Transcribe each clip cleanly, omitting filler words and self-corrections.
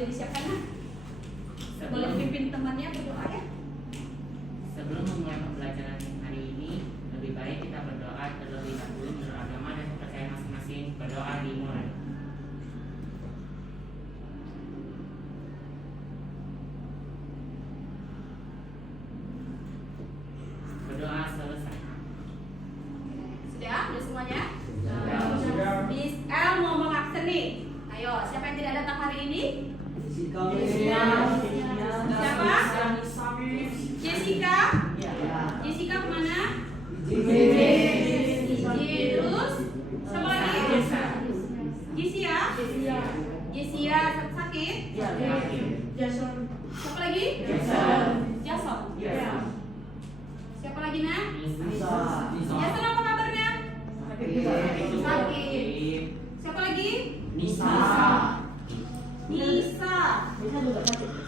boleh disiapkan nak? Boleh dipimpin temannya berdoa ya? Sebelum memulai pembelajaran hari ini, lebih baik kita berdoa terlebih dahulu menurut agama dan kepercayaan masing-masing. Berdoa dimulai. Berdoa selesai. Sudah semuanya? Sudah. Miss L mau mengabsen nih. Ayo, siapa yang tidak datang hari ini? Siapa? Jessica? Jessica kemana? Terus siapa lagi? Jessica? Jessica sakit? Siapa lagi? Jason. Siapa lagi nak? Jason apa kabarnya? Sakit. Siapa lagi? Nisa.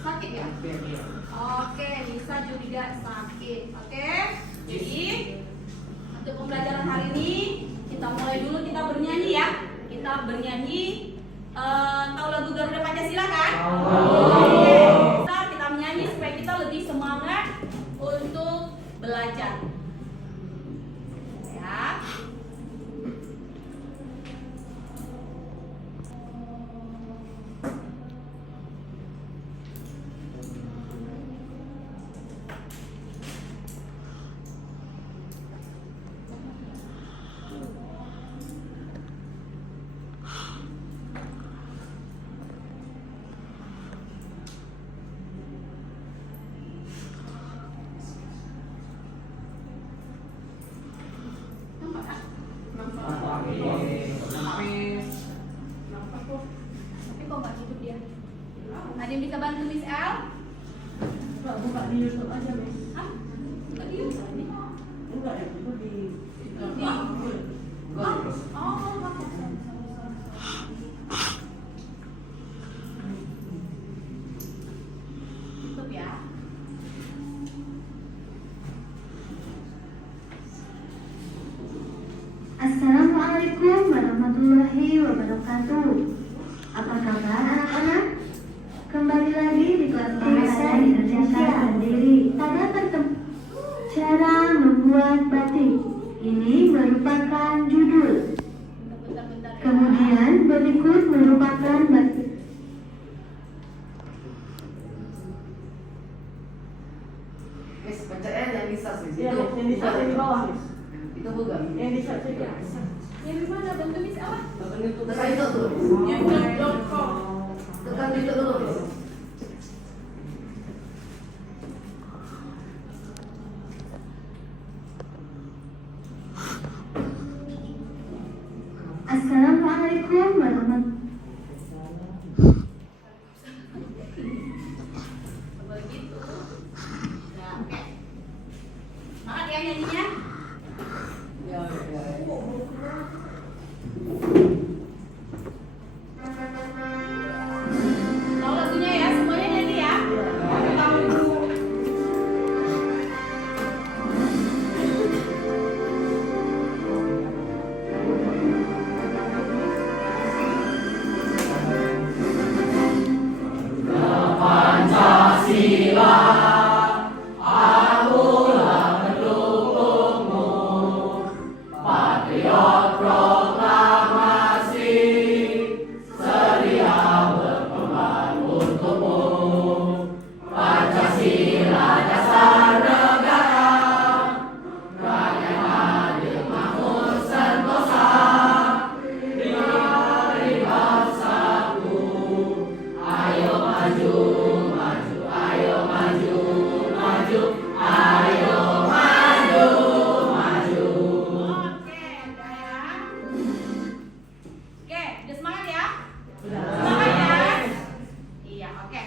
Sakit ya? Oke, Nisa juga sakit. Oke. Jadi untuk pembelajaran hari ini kita mulai dulu, kita bernyanyi ya. Kita bernyanyi tahu lagu Garuda Pancasila kan? Oke. Kita menyanyi supaya kita lebih semangat untuk belajar. Ya. Tapi kok nggak hidup dia? Ada yang bisa bantu Miss L? Buka di YouTube aja, Miss. Hah? Nggak di YouTube ini? Enggak ya, itu di Tutup ya. Assalamualaikum warahmatullahi wabarakatuh. Apa kabar anak-anak? Kembali lagi di kelas bahasa Indonesia sendiri. Pada pertemuan cara membuat batik ini merupakan judul. Bentar ya. Kemudian berikut merupakan batik. Miss, bacaan yang bisa sih. Iya, Miss, yang di sana di bawah, Miss. Itu bukan. Yang di sana juga. Yang di mana? Bantu Miss L? Tekan itu tuh. YouTube.com. Tekan itu dulu, Miss. Assalamualaikum warahmatullahi Boleh gitu. Nah, oke. Semangat ya nyanyinya. Tahu lagunya ya, semuanya nyanyi ya. Tahu. Oke, udah semangat ya? Semangat ya? Iya, oke.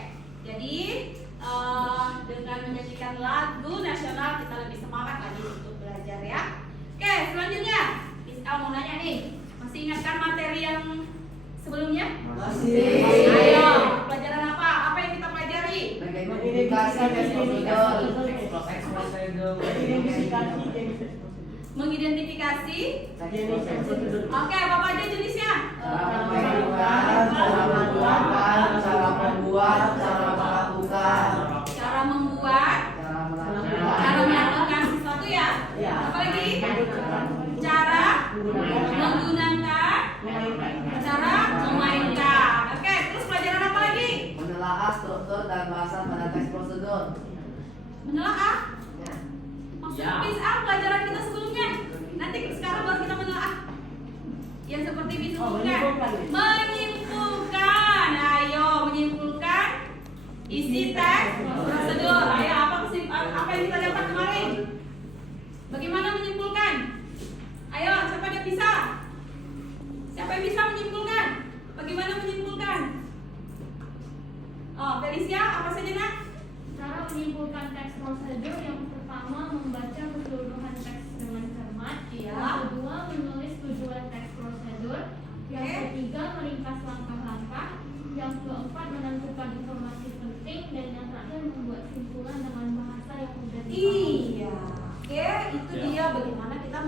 Jadi dengan menyajikan lagu nasional kita lebih semangat lagi untuk belajar ya. Oke, selanjutnya Miss L mau nanya nih, masih ingatkan materi yang sebelumnya? Masih. Ayo, pelajaran apa? Apa yang kita pelajari? Identifikasi Mengidentifikasi. Oke, apa aja jenisnya? cara membuat, cara membuat, Menelaah. Ya. Maksudnya Ya. bis A pelajaran kita sebelumnya. Nanti sekarang baru kita menelaah. Yang seperti bis sebelumnya. Menyimpulkan. Ayo menyimpulkan isi teks prosedur. Ayo apa yang kita dapat kemarin? Bagaimana menyimpulkan? Ayo siapa yang bisa? Siapa yang bisa menyimpulkan? Bagaimana menyimpulkan? Oh, Felicia, apa saja nak? Cara menyimpulkan teks prosedur yang pertama membaca keseluruhan teks dengan cermat. Iya. Yang kedua menulis tujuan teks prosedur. Yang Oke. ketiga meringkas langkah-langkah. Yang keempat menentukan informasi penting dan yang terakhir membuat simpulan dengan bahasa yang mudah dipahami. Iya. Oke, itu Ya. dia bagaimana kita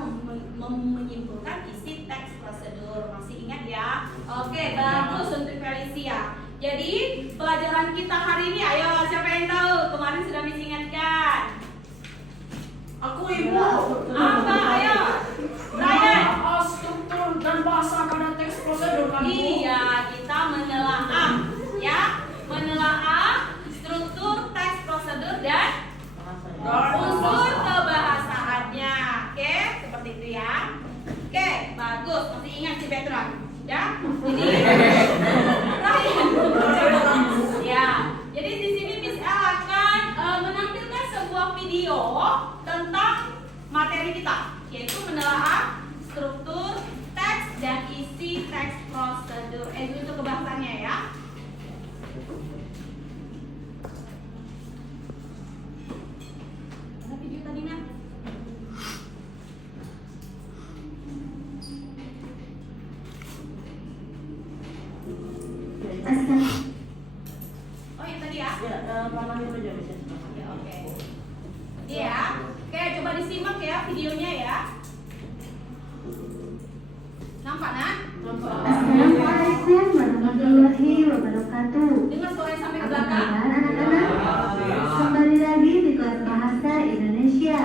menyimpulkan isi teks prosedur. Masih ingat ya? Oke, bagus untuk Felicia. Jadi pelajaran kita hari ini, ayo siapa yang tahu? Kemarin sudah Miss ingatkan. Aku Apa? Ayo, Brian. Struktur dan bahasa pada teks prosedur kan? Iya, kita menelaah, ya, menelaah struktur teks prosedur dan unsur kebahasaannya. Oke, seperti itu ya. Oke, bagus. Masih ingat si Petra, ya? Jadi, Ryan, ya. Jadi di sini Miss El akan menampilkan sebuah video tentang materi kita, yaitu menelaah struktur teks dan isi teks prosedur. Unsur kebahasaannya ya. Mana video tadi nak? Assalamualaikum. Oh yang tadi ya? Ya, panahin aja bisa. Oke. Iya. Oke, coba disimak ya videonya ya. Nampak nak? Assalamualaikum warahmatullahi wabarakatuh. Dengar suaranya sampai ke Apa belakang. kabar anak-anak? Kembali lagi di kelas bahasa Indonesia.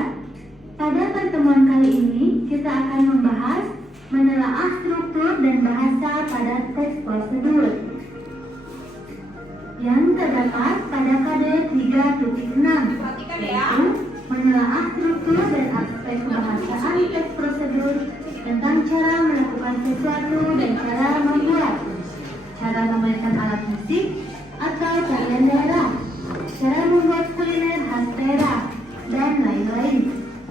Pada pertemuan kali ini kita akan membahas menelaah struktur dan bahasa pada teks prosedur yang terdapat pada KD 3.6, Perhatikan ya. yaitu menelaah struktur dan aspek kebahasaan teks prosedur tentang cara melakukan sesuatu dan cara membuat, cara memainkan alat musik atau tarian daerah, cara membuat kuliner khas daerah, dan lain-lain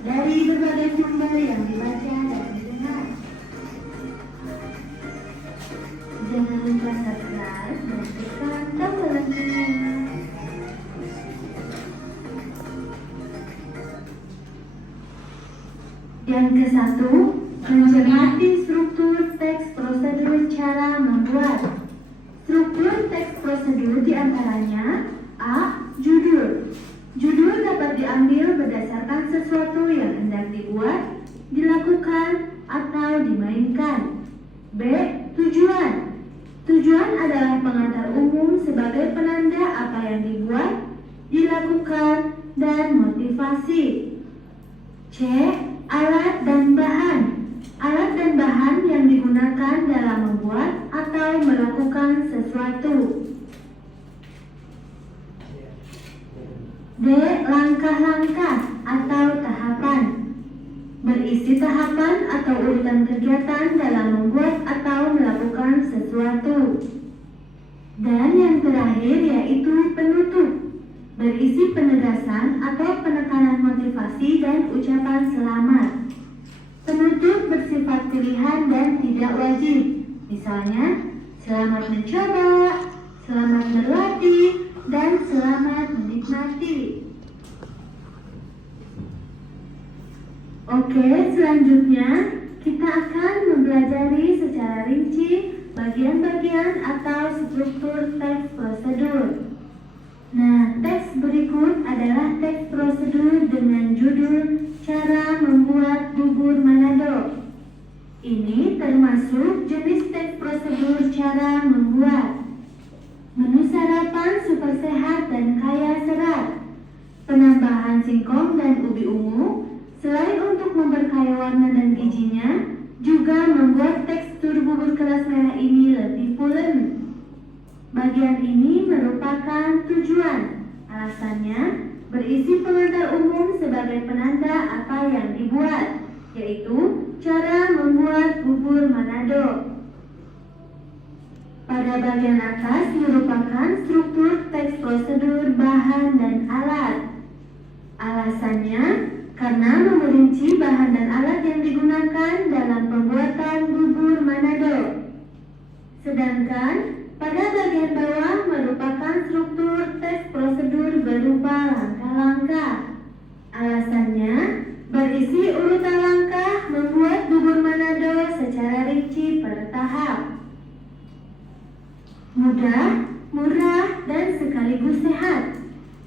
dari berbagai sumber yang dibaca dan didengar. Jangan lupa subscribe dan tekan tombolnya. Yang ke-1, mencermati struktur teks prosedur cara membuat. Struktur teks prosedur diantaranya A. Judul. Judul dapat diambil berdasarkan sesuatu yang hendak dibuat, dilakukan, atau dimainkan. B. Tujuan. Tujuan adalah pengantar umum sebagai penanda apa yang dibuat, dilakukan, dan motivasi. C. Alat dan bahan. Alat dan bahan yang digunakan dalam membuat atau melakukan sesuatu. D. Langkah-langkah atau tahapan. Berisi tahapan atau urutan kegiatan dalam membuat atau melakukan sesuatu. Dan yang terakhir yaitu penutup. Berisi penegasan atau penekanan motivasi dan ucapan selamat. Penutup bersifat pilihan dan tidak wajib. Misalnya, selamat mencoba, selamat berlatih, dan selamat menikmati. Oke, selanjutnya kita akan mempelajari secara rinci bagian-bagian atau struktur teks prosedur. Nah, teks berikut adalah teks prosedur dengan judul Cara Membuat Bubur Manado. Ini termasuk jenis teks prosedur cara membuat. Menu sarapan super sehat dan kaya serat. Penambahan singkong dan ubi ungu, selain untuk memperkaya warna dan gizinya, juga membuat tekstur bubur kelas merah ini lebih pulen. Bagian ini merupakan tujuan. Alasannya, berisi pengantar umum sebagai penanda apa yang dibuat, yaitu cara membuat bubur Manado. Pada bagian atas merupakan struktur teks prosedur bahan dan alat. Alasannya karena memerinci bahan dan alat yang digunakan dalam pembuatan bubur Manado. Sedangkan pada bagian bawah merupakan struktur teks prosedur berupa langkah-langkah. Alasannya berisi urutan langkah membuat bubur Manado secara rinci per tahap. Mudah, murah, dan sekaligus sehat.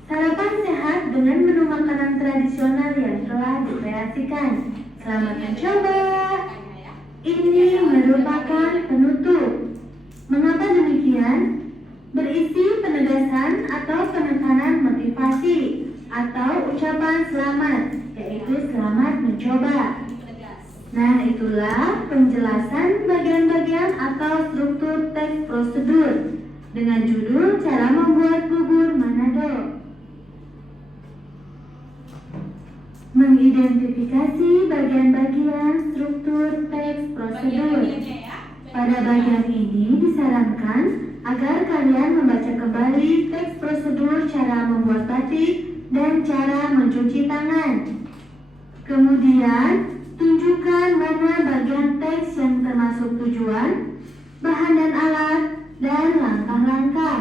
Sarapan sehat dengan menu makanan tradisional yang telah dikreasikan. Selamat mencoba. Ini merupakan penutup. Mengapa demikian? Berisi penegasan atau penekanan motivasi atau ucapan selamat, yaitu selamat mencoba. Nah, itulah penjelasan bagian-bagian atau struktur teks prosedur dengan judul cara membuat bubur Manado. Mengidentifikasi bagian-bagian struktur teks prosedur. Pada bagian ini disarankan agar kalian membaca kembali teks prosedur cara membuat batik dan cara mencuci tangan. Kemudian tunjukkan mana bagian teks yang termasuk tujuan, bahan dan alat, dan langkah-langkah.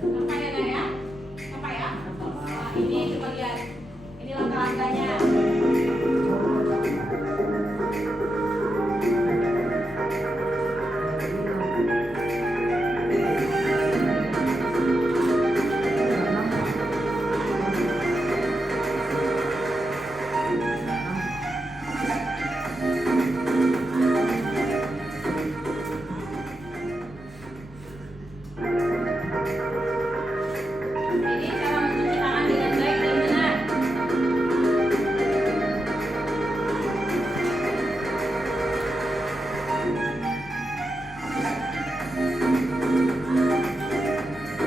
Apa ya, Nak, ya? Apa ya? Nah, ini coba lihat. Ini langkah-langkahnya. Ini cara mencuci tangan dengan baik dan benar.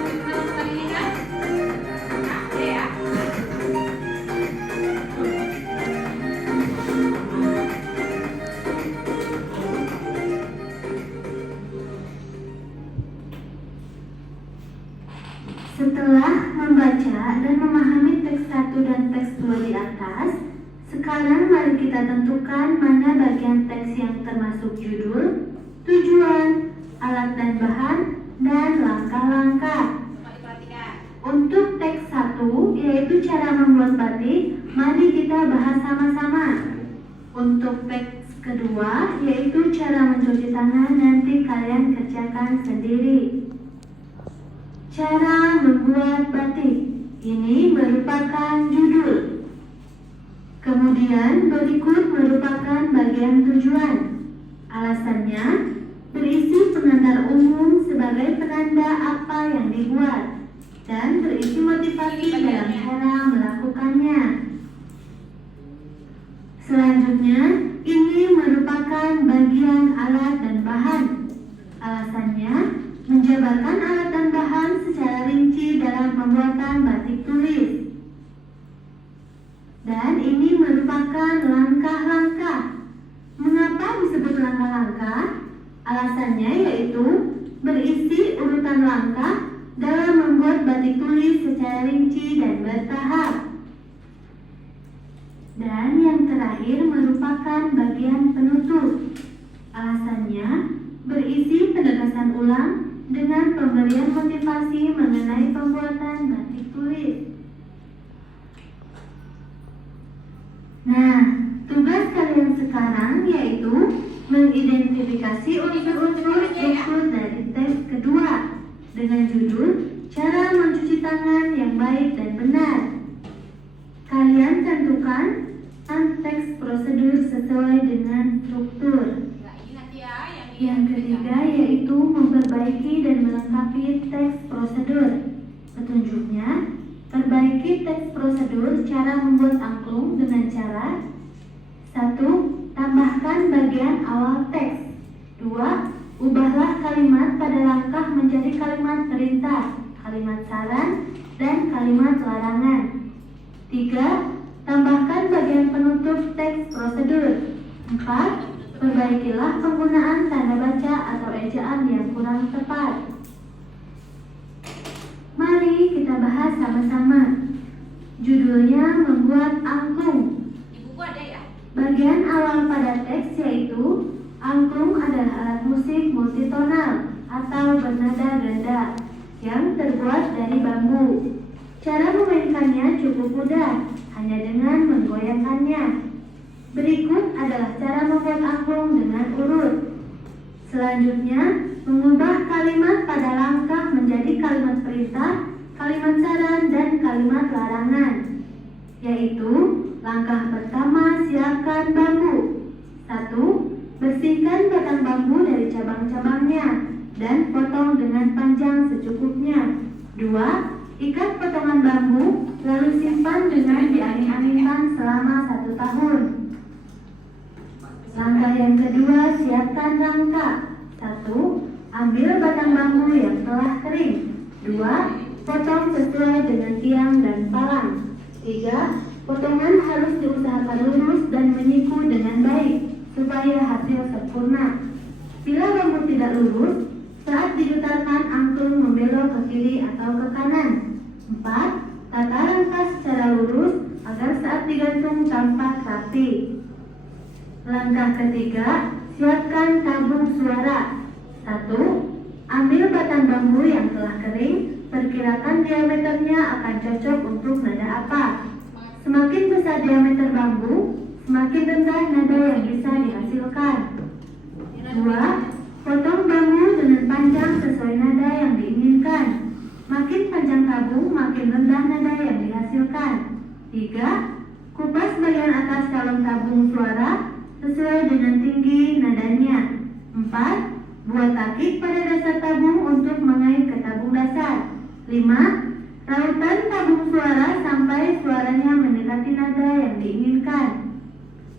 Kita lakukan ini kan? Nah, ya. Setelah membaca dan memahami teks 1 dan teks 2 di atas, sekarang mari kita tentukan mana bagian teks yang termasuk judul, tujuan, alat dan bahan, dan langkah-langkah. Coba diperhatikan. Untuk teks 1, yaitu cara membuat batik, mari kita bahas sama-sama. Untuk teks kedua, yaitu cara mencuci tangan, nanti kalian kerjakan sendiri. Cara membuat batik, ini merupakan judul. Kemudian berikut merupakan bagian tujuan. Alasannya berisi pengantar umum sebagai penanda apa yang dibuat dan berisi motivasi dalam cara melakukannya. Selanjutnya, ini merupakan bagian alat dan bahan. Alasannya menjabarkan alat dan bahan secara rinci dalam pembuatan batik tulis. Dan ini merupakan langkah-langkah. Mengapa disebut langkah-langkah? Alasannya yaitu berisi urutan langkah dalam membuat batik tulis secara rinci dan bertahap. Dan yang terakhir merupakan bagian penutup. Alasannya berisi penegasan ulang dengan pemberian motivasi mengenai pembuatan batik tulis. Nah, tugas kalian sekarang yaitu mengidentifikasi unsur-unsur struktur dari teks kedua dengan judul cara mencuci tangan yang baik dan benar. Kalian tentukan teks prosedur sesuai dengan struktur. Nah, ini nanti ya Yang ketiga yaitu memperbaiki dan melengkapi teks prosedur. Petunjuknya, perbaiki Perbaiki teks prosedur cara membuat angklung dengan cara 1. Tambahkan bagian awal teks. 2. Ubahlah kalimat pada langkah menjadi kalimat perintah, kalimat saran, dan kalimat larangan. 3. Tambahkan bagian penutup teks prosedur. 4. Perbaikilah penggunaan tanda baca atau ejaan yang kurang tepat. Mari kita bahas sama-sama. Judulnya membuat angklung. Di buku ada ya? Bagian awal pada teks yaitu angklung adalah alat musik multitonal atau bernada ganda yang terbuat dari bambu. Cara memainkannya cukup mudah, hanya dengan menggoyangkannya. Berikut adalah cara membuat angklung dengan urut. Selanjutnya, mengubah kalimat pada langkah menjadi kalimat perintah, kalimat saran, dan kalimat larangan. Yaitu, langkah pertama, siapkan bambu. 1. Bersihkan batang bambu dari cabang-cabangnya dan potong dengan panjang secukupnya. 2. Ikat potongan bambu, lalu simpan dengan diangin-anginkan selama 1 tahun. Langkah yang kedua, siapkan rangka. 1. Ambil batang bambu yang telah kering. 2. Potong sesuai dengan tiang dan palang. 3. Potongan harus diusahakan lurus dan menyiku dengan baik supaya hasil sempurna. Bila bambu tidak lurus, saat digetarkan angklung membelok ke kiri atau ke kanan. 4. Tata rangka secara lurus agar saat digantung tampak rapi. Langkah ketiga, siapkan tabung suara. 1. Ambil batang bambu yang telah kering, perkirakan diameternya akan cocok untuk nada apa. Semakin besar diameter bambu, semakin rendah nada yang bisa dihasilkan. 2. Potong bambu dengan panjang sesuai nada yang diinginkan. Makin panjang tabung, makin rendah nada yang dihasilkan. 3. Kupas bagian atas dalam tabung suara sesuai dengan tinggi nadanya. 4. Buat takik pada dasar tabung untuk mengait ke tabung dasar. 5. Rautan tabung suara sampai suaranya mendekati nada yang diinginkan.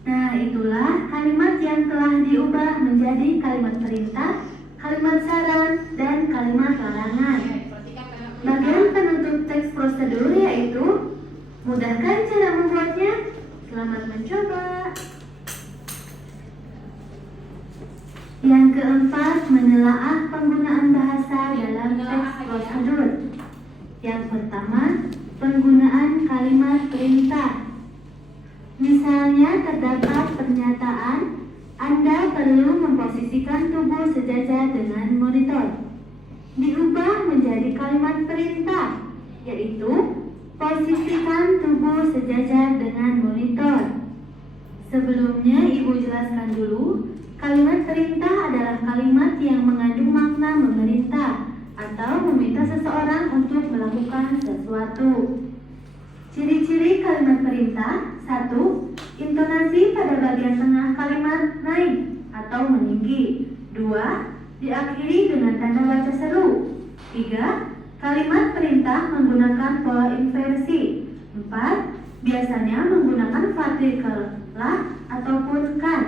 Nah, itulah kalimat yang telah diubah menjadi kalimat perintah, kalimat saran, dan kalimat larangan. Bagian penutup teks prosedur yaitu mudahkan cara membuatnya. Selamat mencoba. Yang keempat, menelaah penggunaan bahasa dalam teks prosedur. Yang pertama, penggunaan kalimat perintah. Misalnya terdapat pernyataan, Anda perlu memposisikan tubuh sejajar dengan monitor. Diubah menjadi kalimat perintah, yaitu posisikan tubuh sejajar dengan monitor. Sebelumnya, Ibu jelaskan dulu. Kalimat perintah adalah kalimat yang mengandung makna memerintah atau meminta seseorang untuk melakukan sesuatu. Ciri-ciri kalimat perintah: 1. Intonasi pada bagian tengah kalimat naik atau meninggi. 2. Diakhiri dengan tanda baca seru. 3. Kalimat perintah menggunakan pola inversi. 4. Biasanya menggunakan partikel lah ataupun kan.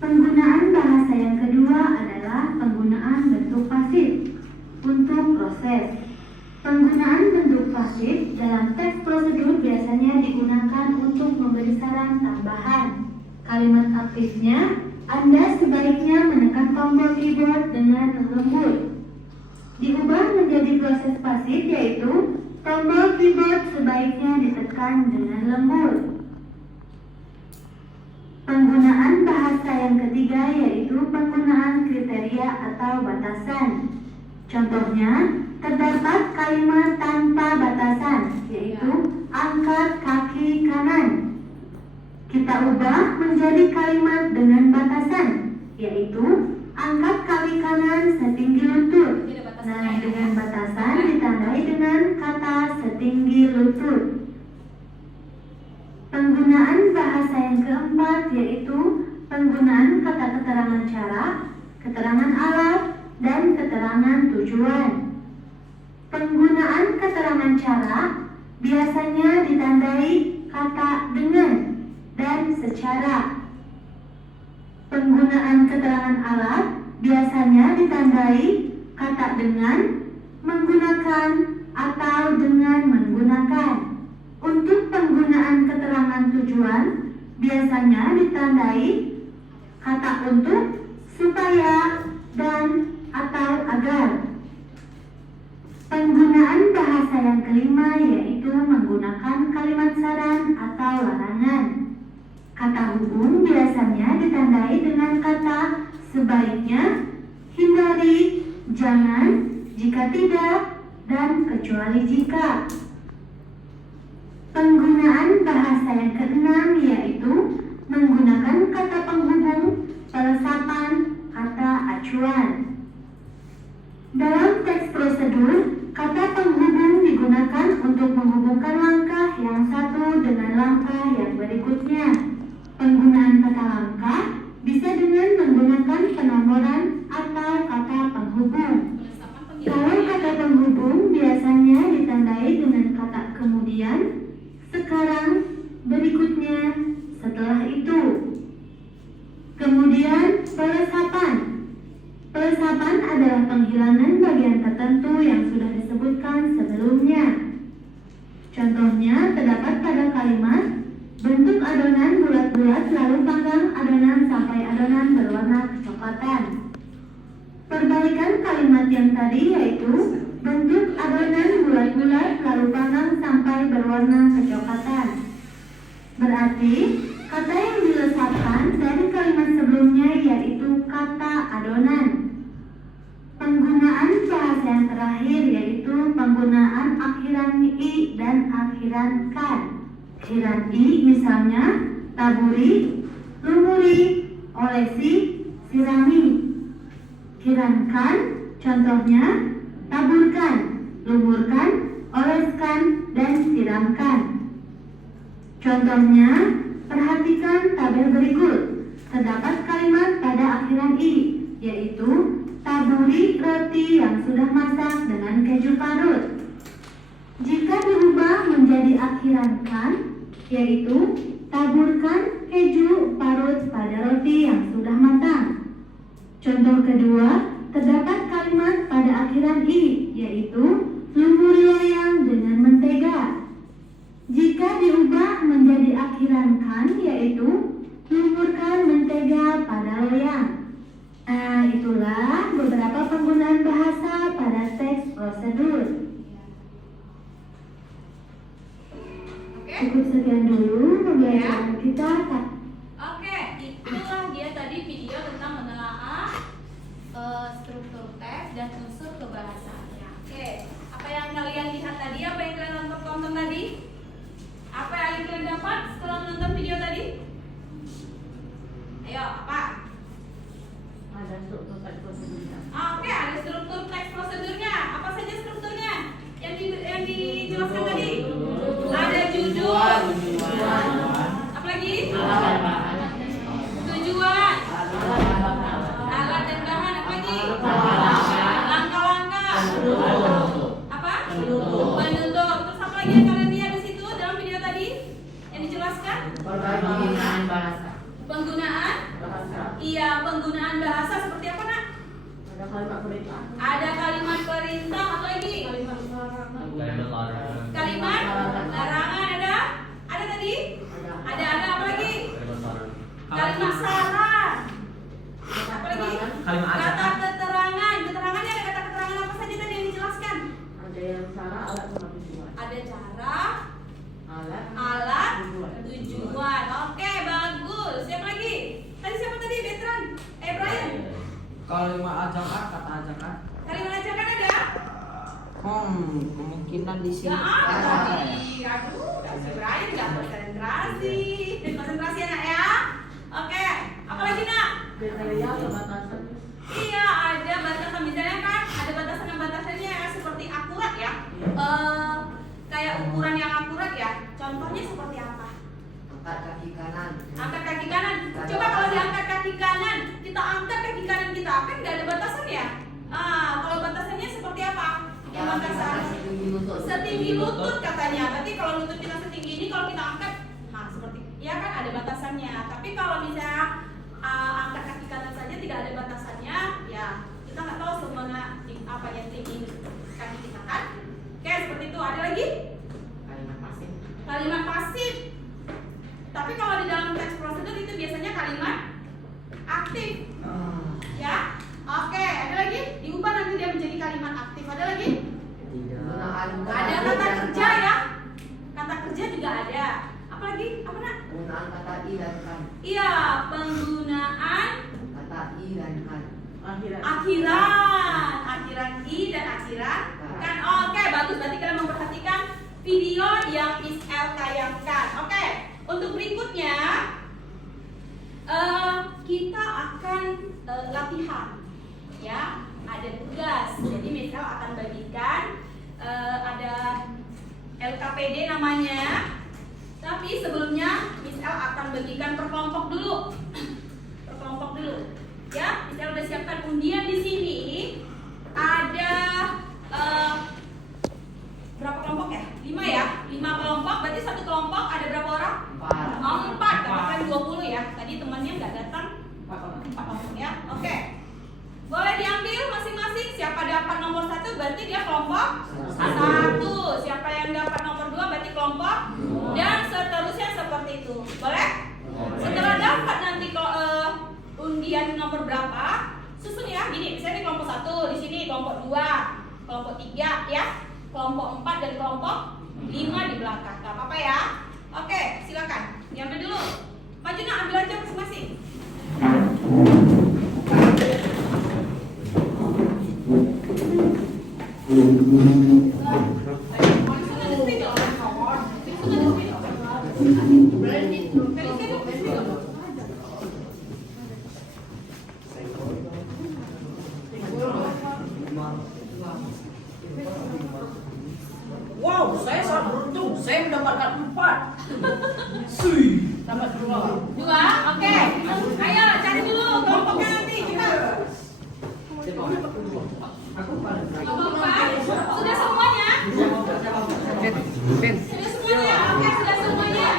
Penggunaan bahasa yang kedua adalah penggunaan bentuk pasif untuk proses. Penggunaan bentuk pasif dalam teks prosedur biasanya digunakan untuk memberi saran tambahan. Kalimat aktifnya, Anda sebaiknya menekan tombol keyboard dengan lembut. Diubah menjadi proses pasif yaitu tombol keyboard sebaiknya ditekan dengan lembut. Penggunaan bahasa yang ketiga yaitu penggunaan kriteria atau batasan. Contohnya, terdapat kalimat tanpa batasan, yaitu angkat kaki kanan. Kita ubah menjadi kalimat dengan batasan, yaitu angkat kaki kanan setinggi lutut. Nah, dengan batasan ditandai dengan kata setinggi lutut. Penggunaan bahasa yang keempat yaitu penggunaan kata keterangan cara, keterangan alat, dan keterangan tujuan. Penggunaan keterangan cara biasanya ditandai kata dengan dan secara. Penggunaan keterangan alat biasanya ditandai kata dengan, menggunakan, atau dengan menggunakan. Untuk penggunaan keterangan tujuan biasanya ditandai kata untuk, supaya, dan, atau agar. Penggunaan bahasa yang kelima yaitu menggunakan kalimat saran atau larangan. Kata hubung biasanya ditandai dengan kata sebaiknya, hindari, jangan, jika tidak, dan kecuali jika. Penggunaan bahasa yang keenam yaitu menggunakan kata penghubung, peresapan, kata acuan. Dalam teks prosedur, kata penghubung digunakan untuk menghubungkan langkah yang satu dengan langkah yang berikutnya. Penggunaan kata langkah bisa dengan menggunakan penomoran atau kata penghubung. Kalau kata penghubung biasanya ditandai dengan kata kemudian, sekarang, berikutnya, setelah itu. Kemudian peresapan. Peresapan adalah penghilangan bagian tertentu yang sudah disebutkan sebelumnya. Contohnya terdapat pada kalimat bentuk adonan bulat-bulat lalu panggang adonan sampai adonan berwarna kecoklatan. Perbaikan kalimat yang tadi yaitu bentuk adonan bulat-bulat lalu panggang sampai berwarna kecoklatan. Berarti kata yang dilesatkan dari kalimat sebelumnya yaitu kata adonan. Penggunaan bahasa yang terakhir yaitu penggunaan akhiran i dan akhiran kan. Akhiran i misalnya taburi, lumuri, olesi, sirami. Akhiran kan contohnya taburkan, lumurkan, oleskan, dan siramkan. Contohnya, perhatikan tabel berikut. Terdapat kalimat pada akhiran i, yaitu taburi roti yang sudah masak dengan keju parut. Jika dirubah menjadi akhiran kan, yaitu taburkan keju parut pada roti yang sudah matang. Contoh kedua, terdapat kalimat pada akhiran i, yaitu lumuri loyang dengan mentega. Jika diubah menjadi akhiran kan, yaitu lumurkan mentega pada loyang. Nah, itulah beberapa penggunaan bahasa pada teks prosedur. Oke. Cukup sekian dulu pembelajaran kita. Oke, itulah dia tadi video tentang menelaah struktur teks dan unsur kebahasaannya. Oke, apa yang kalian lihat tadi? Apa yang kalian tonton tadi? Apa yang kalian dapat setelah menonton video tadi? Ayo, apa? Ada struktur teks prosedurnya. Oke, ada struktur teks prosedurnya. Apa saja strukturnya? Yang dijelaskan tadi? Ada judul. Apa lagi? Tujuan. Alat dan bahan. Apa lagi? Langkah-langkah. Apa? Penutur. Terus apa lagi yang kalian lihat di situ dalam video tadi? Yang dijelaskan? Penggunaan bahasa. Penggunaan? Bahasa. Iya, penggunaan bahasa seperti apa, Nak? Ada kalimat perintah. Ada kalimat perintah, apa lagi? Kalimat larangan ada? Ada tadi? Ada apa lagi? Kalimat saran. Apa lagi? Kata keterangan. Keterangannya ada kata keterangan apa saja tadi yang dijelaskan? Ada yang salah, alat sama tujuan. Ada cara, Alat, alat, tujuan. Oke, bagus. Siapa lagi? Tadi siapa tadi? Betran? Brian? Kalimat ajakan, kata ajakan. Kalimat ajakan ada? Kemungkinan di sini. Gak ada tadi. Aduh, si Brian gak konsentrasi. Konsentrasi anak ya. Oke, apa lagi nak? kriteria pembatasan. Iya, ada batasan misalnya kan, ada batasannya seperti akurat ya. Kayak ukuran yang akurat ya. Contohnya seperti apa? Angkat kaki kanan. Angkat kaki kanan. Coba kalau diangkat kaki kanan, kita angkat kaki kanan kita, kan nggak ada batasan ya. Kalau batasannya seperti apa? Yang batasan Setinggi lutut katanya. Berarti kalau lutut kita setinggi ini, kalau kita angkat, nah seperti, ya kan ada batasannya. Tapi kalau misalnya angkat kaki kanan saja tidak ada batasannya, ya kita nggak tahu semana apa yang tinggi kaki kita kan. Oke, seperti itu. Ada lagi? Kalimat pasif. Kalimat pasif. Tapi kalau di dalam teks prosedur itu biasanya kalimat aktif. Ya. Oke, ada lagi? Diubah nanti dia menjadi kalimat aktif. Ada lagi? Ada kata kerja ya. Kata kerja juga ada. Apa lagi? Apa nak? Penggunaan kata i dan kan. Iya, penggunaan Kata i dan kan. akhiran i dan akhiran kan. Oke, bagus. Berarti kalian memperhatikan video yang Isel tayangkan. Oke, untuk berikutnya kita akan latihan. Ya, ada tugas. Jadi Isel akan bagikan ada LKPD namanya. Tapi sebelumnya Miss L akan bagikan per kelompok dulu. Per kelompok dulu. Ya, Miss L udah siapkan undian di sini. Ada berapa kelompok ya? 5 ya? 5 kelompok, berarti satu kelompok ada berapa orang? 4. Katakan 20 ya. Tadi temannya nggak datang. 4 kelompok ya. Oke. Boleh diambil masing-masing. Siapa dapat nomor 1 berarti dia kelompok 1. Siapa yang dapat nomor 2 berarti kelompok, dan seterusnya seperti itu. Boleh? Setelah dapat nanti undian nomor berapa, susun ya. Gini, misalnya di kelompok 1, di sini kelompok 2, kelompok 3 ya, kelompok 4 dan kelompok 5 di belakang. Gak apa-apa ya. Oke, silakan. Diambil dulu. Maju nak, ambil aja masing-masing. Wow, saya sangat beruntung. Saya mendapatkan 4. Dapat 2. 2, oke. Ayo cari dulu kelompoknya nanti kita. Kelompok 4. Sudah semuanya? Sudah semuanya? Oke, sudah semuanya.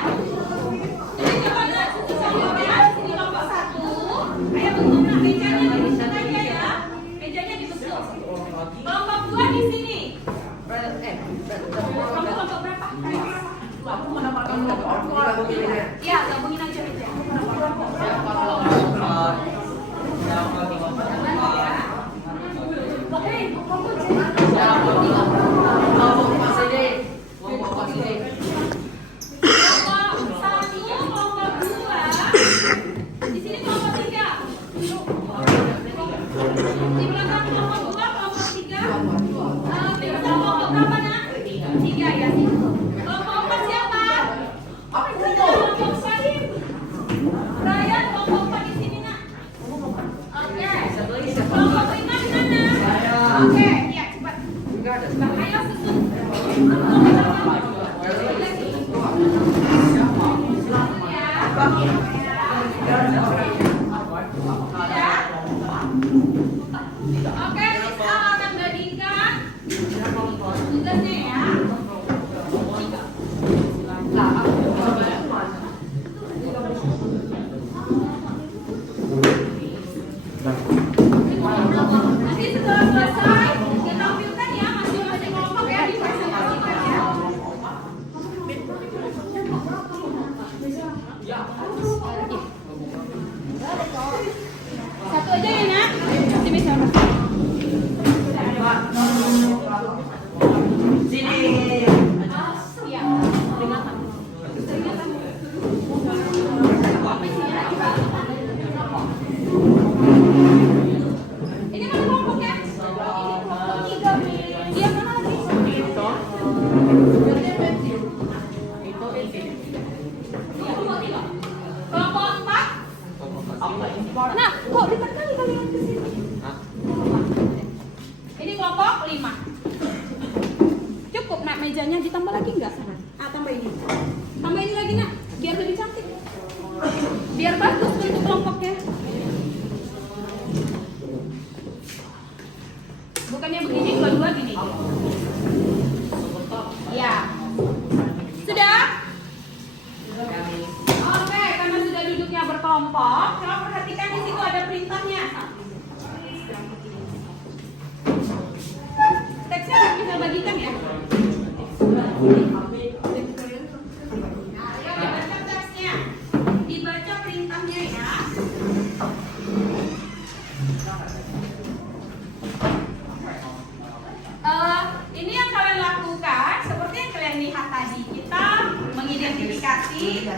Jadi coba nak susun saja ya. Sini kelompok 1. Ayo bentuk mejanya dibentuk aja ya. Mejanya dibentuk. Kelompok 2 di sini. Kamu kelompok berapa? Aku mendapatkan 4. Iya, gabungin aja meja. Oke, iya cepat. Ayo susun. Oke, kita akan bagikan tugasnya ya. Nanti setelah selesai ditampilkan ya masing-masing kelompok ya, dipresentasikan ya. Satu aja ya nak. Nanti bisa. Iya. Ini kan kelompoknya. Ini kelompok 3. Iya, mana lagi? Iya, kelompok 3. Kelompok 4. Nah, kok dekat kali kalian ke sini? Ini kelompok 5. Cukup nak mejanya, ditambah lagi enggak? Tambah ini. Tambah ini lagi nak, biar lebih cantik. Biar bagus bentuk kelompoknya. Bukannya begini, dua-dua gini. Nah, ayo dibaca teksnya. Dibaca perintahnya ya. Ini yang kalian lakukan seperti yang kalian lihat tadi. Kita mengidentifikasi,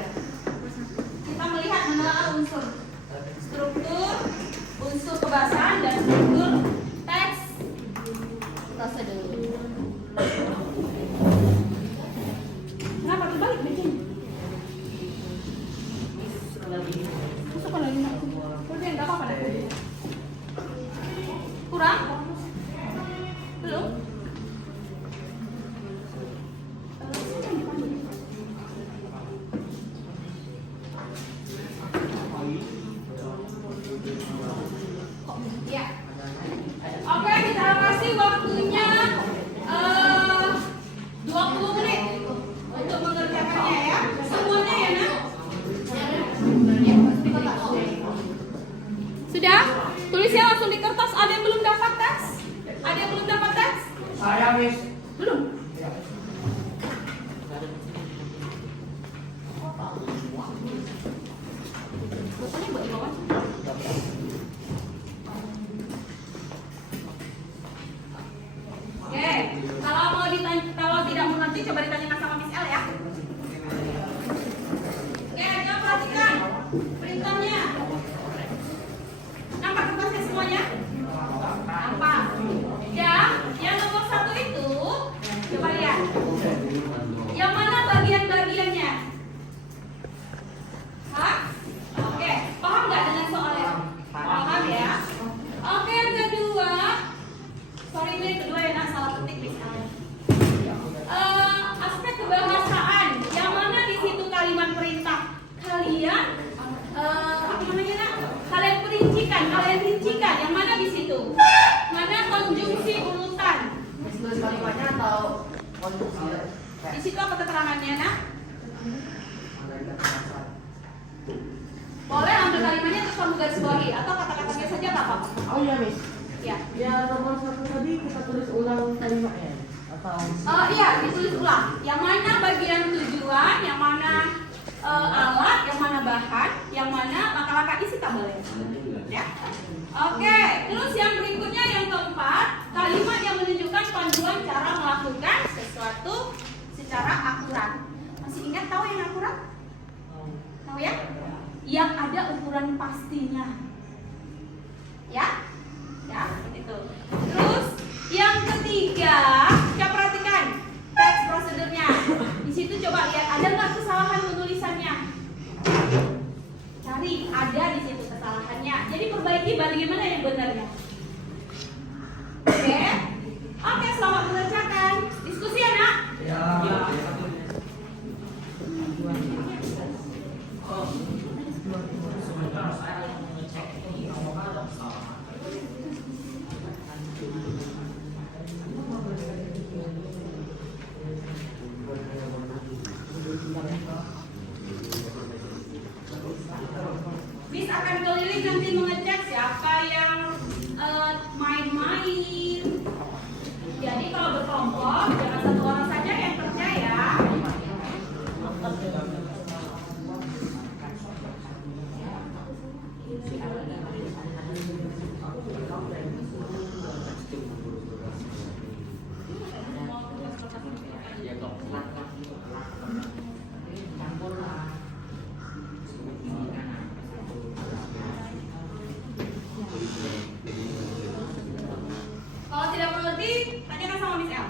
kita melihat menelaah unsur struktur, unsur kebahasan dan struktur teks prosedur. Kenapa terbalik bacanya? Masuk lagi nak. Udah enggak apa-apa dah. Kurang? Belum? Ya. Oke, kita kasih waktunya 20 menit untuk mengerjakannya ya. Semuanya ya, Nak? Sudah? Tulisnya langsung di kertas. Ada yang belum dapat teks? Ada yang belum dapat teks? Saya, Miss. Belum? Botolnya buat di bawah. Oke, kalau mau ditanya, kalau tidak mengerti coba ditanyakan sama Miss L ya. Oke, coba perhatikan perintahnya. Nampak kertasnya semuanya? Nampak. Ya, yang nomor 1 itu coba lihat. Yang mana bagian-bagiannya? Hah? Oke, paham nggak dengan soalnya? Paham ya? Oke, yang kedua. Sorry ini yang kedua ya, Nak, salah ketik misalnya. Aspek kebahasaan. Yang mana di situ kalimat perintah? Kalian apa namanya, Nak? Kalian rincikan. Yang mana di situ? Mana konjungsi urutan? Tulis kalimatnya atau konstruksi? Di situ apa keterangannya, Nak? Boleh ambil kalimatnya terus kamu garis bawahi atau kata-katanya saja tak apa? Oh iya, Miss. Ya. Ya, nomor 1 tadi kita tulis ulang kalimatnya. Atau Iya, ditulis ulang. Yang mana bagian tujuan, yang mana alat, yang mana bahan, yang mana langkah-langkah isi tabelnya. Ya. Oke, terus yang berikutnya yang keempat, kalimat yang menunjukkan panduan cara melakukan sesuatu secara akurat. Masih ingat tahu yang akurat? Tahu ya? Yang ada ukuran pastinya. Ya? Ya, itu. Terus yang ketiga, coba perhatikan teks prosedurnya. Di situ coba lihat ada nggak kesalahan penulisannya. Cari, ada di situ kesalahannya. Jadi perbaiki bagaimana yang benarnya. Oke? Oke, selamat mengerjakan. Diskusi ya, Nak? ya. Miss akan keliling nanti mengecek siapa yang main-main. Jadi kalau berkelompok jangan satu orang saja yang kerja ya. Kalau tidak mengerti, tanyakan sama Miss L.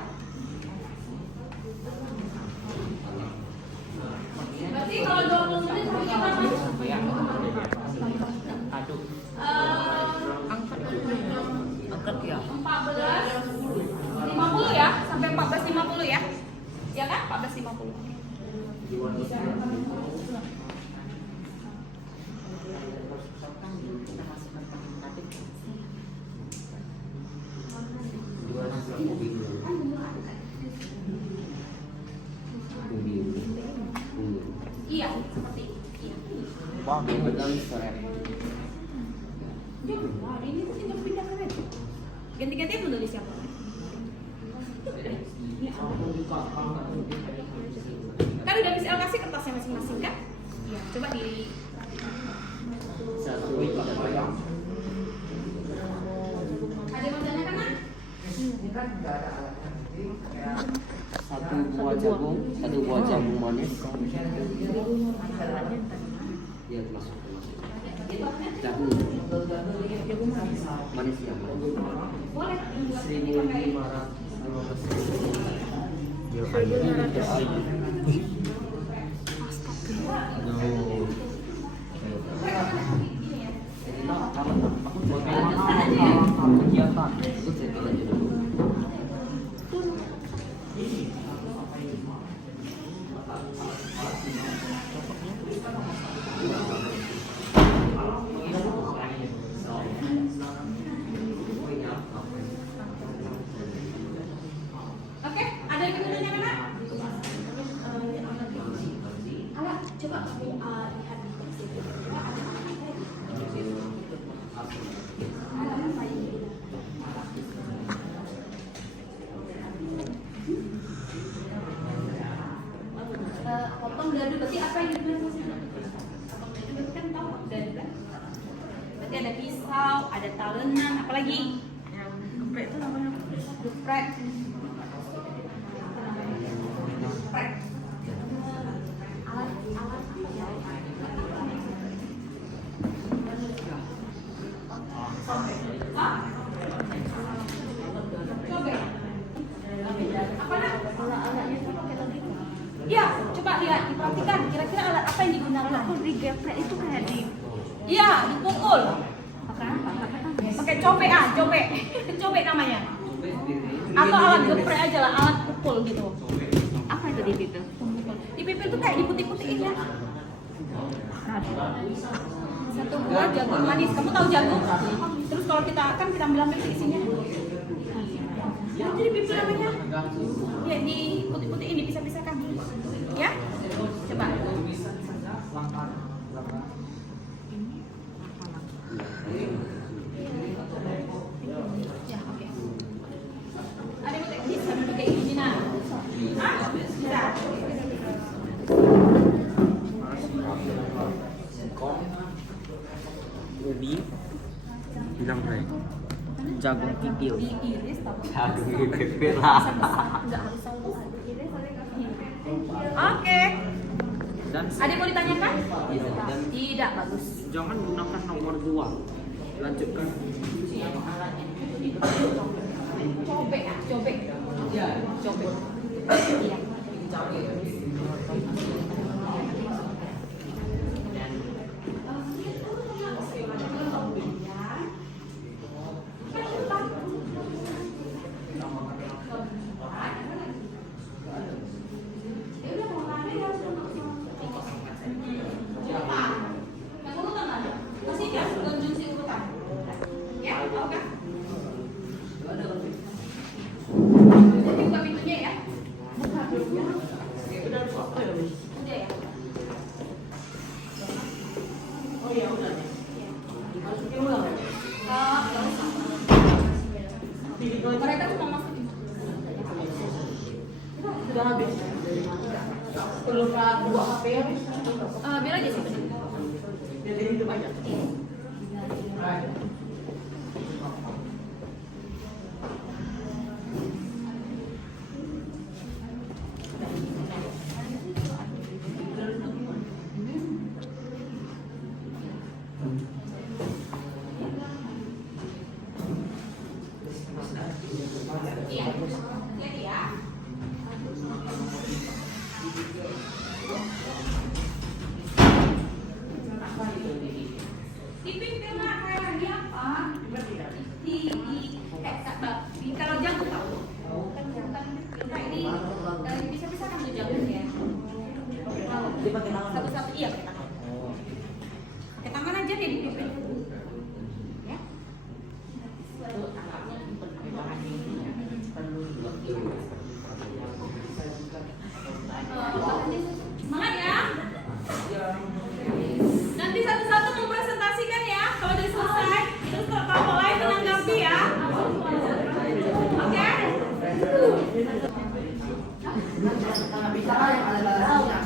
Berarti kalau 20 menit sampai kita Aduk. 50 ya, sampai 14.50 ya. Ya kan? 14.50. Iya, seperti itu. Iya. Jangan, ini tuh tinggal pindah ke web. Ganti-gantian menulis siapa? kasih kertasnya masing-masing kan? Iya. Coba di Satu. ada yang mau tanyakan nak? Ini kan nggak ada alatnya. Jadi kayak Satu buah jagung manis. Iya, masuk. Jagung manis ya. Boleh. 'Oke, ada yang mau tanyakan nak? Alat, coba kamu lihat di kursi. Coba ada apa? Ada apa ini? Potong dadu, berarti apa yang digunakan? Potong dadu berarti kan tahu dadu kan? Berarti ada pisau, ada talenan, apalagi? Yang geprek itu namanya geprek. Geprek. Alat apa nak? Iya, coba lihat, diperhatikan. Kira-kira alat apa yang digunakan? Kalau di geprek itu kayak di. Iya, dipukul. Pakai cobek cobek. Cobek namanya. Atau alat geprek aja lah, alat pukul gitu. Apa itu dipipil? Dipipil itu kayak diputih-putihin ya. Satu buah jagung manis. Kamu tahu jagung? Terus kalau kita ambil isinya. Ya, itu dipipil namanya. Ya, diputih-putihin, dipisah-pisahkan. Ya? Coba. Ya, oke. Ada yang mau bisa duduk kayak gini nah. Hah? Bisa. Jadi bilang baik. Jagung kikil. Diiris tahu. Jagung kikil lah. Enggak harus tahu. Oke. Dan Ada yang mau ditanyakan? dan Tidak, bagus. jangan gunakan nomor 2. Lanjutkan. Cobek. Cobek. Iya. Mereka cuma masukin. Sudah habis. Belum buat HP ya? Biar aja sih. Jadi hidup aja. Iya. Jadi ya. Dipimpin lah kayak di apa? Kalau jagung tahu. Kayak di bisa-bisa kan tuh jagung ya. Satu-satu iya pakai tangan. Pakai tangan aja deh dipimpin. Ya. Semangat ya. Nanti satu-satu mempresentasikan ya. Kalau udah selesai, terus kalau mulai menanggapi ya. Oke? Kalau bisa lah yang ada bahasanya.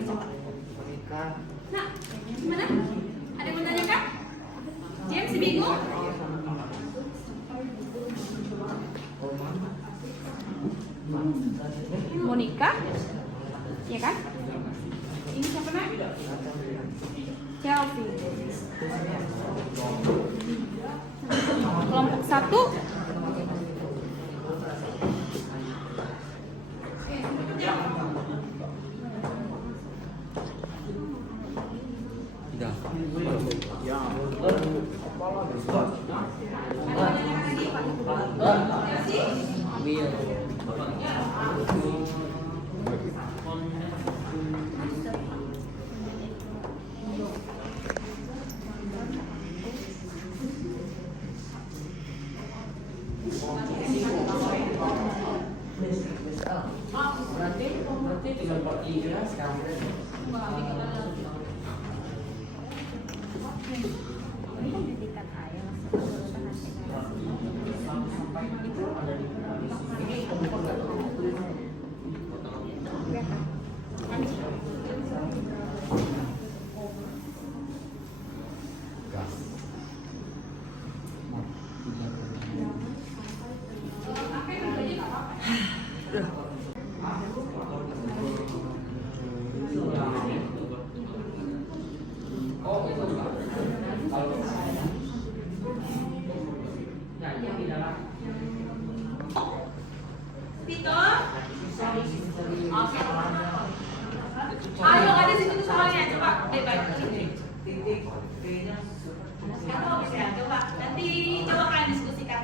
cepat. Monica. Nah, gimana? Ada yang menanyakan? James, si bingung? Monica, ya kan? Ini siapa nak? Chelsea. Kelompok 1. Tidak. Berarti tinggal 43 sekarang. Vito? Oke. Ayo, ada di situ soalnya. Coba, baik-baik. Sekarang bisa ya, coba. Nanti coba kalian diskusikan.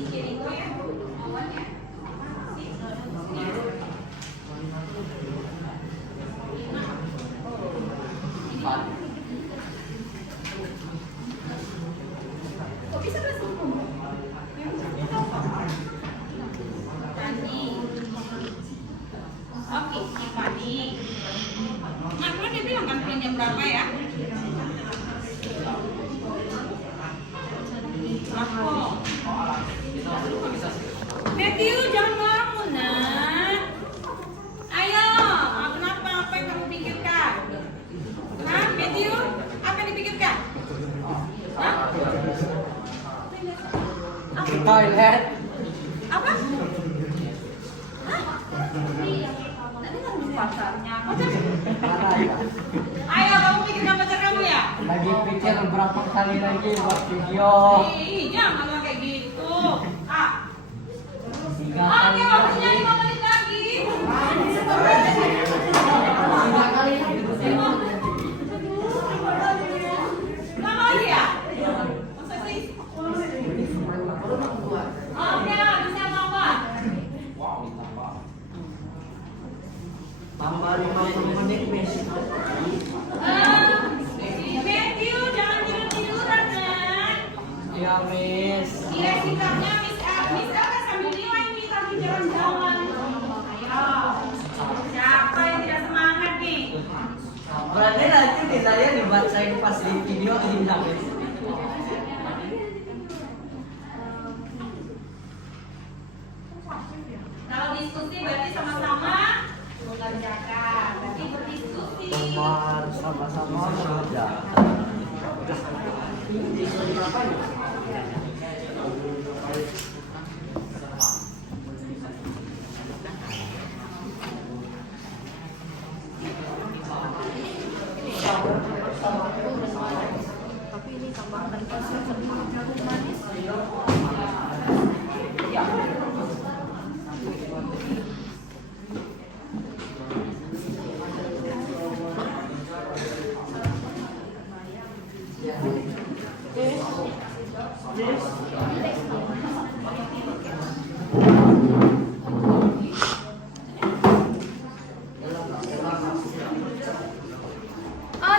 Ini jadi gue ya, awalnya. Kok bisa bahasa hukum? Tadi. Oke, Tiffany. Nah, kan dia bilang kan pulang jam berapa ya? Aku. Matthew, jangan ngelamun, nak. Ayo, kenapa? Apa yang kamu pikirkan? Hah, Matthew? Apa yang dipikirkan? Hah? Apa? Toilet. Apa? Hah? Tadi kan di pacarnya. Pacar? Parah ya. Ayo, kamu pikirkan pacar kamu ya? Lagi pikir berapa kali lagi buat video. Ih, jangan kayak gitu. Ah. 3 Oke, kali waktunya lagi. 5 menit lagi. 3 kali lagi. Lama lagi ya? Masa sih? Oke, bisa tambah. Tambah 50 menit, Miss. Matthew, jangan tidur-tiduran, kan? Iya, Miss. Iya, sikapnya Miss El kan sambil nilai nih, sambil jalan-jalan. Ayo. Siapa yang tidak semangat nih? Berarti nanti di saya dibacain pas di video ini, Miss. Kalau diskusi berarti sama-sama mengerjakan. Berarti berdiskusi. Teman sama-sama bekerja.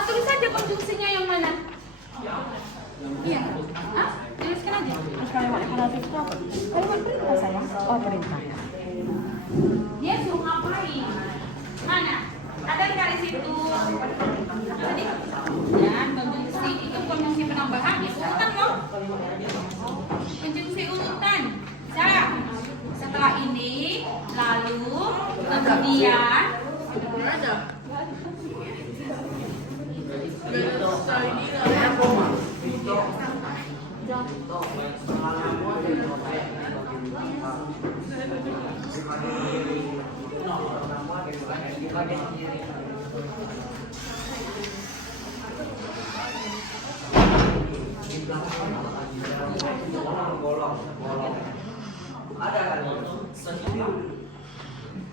Tulis saja konjungsinya yang mana? Iya. Ah, tuliskan aja. Kalimat imperatif itu apa? Kalimat perintah sayang. Oh, perintah. Dia suruh ngapain? Mana? Kemudian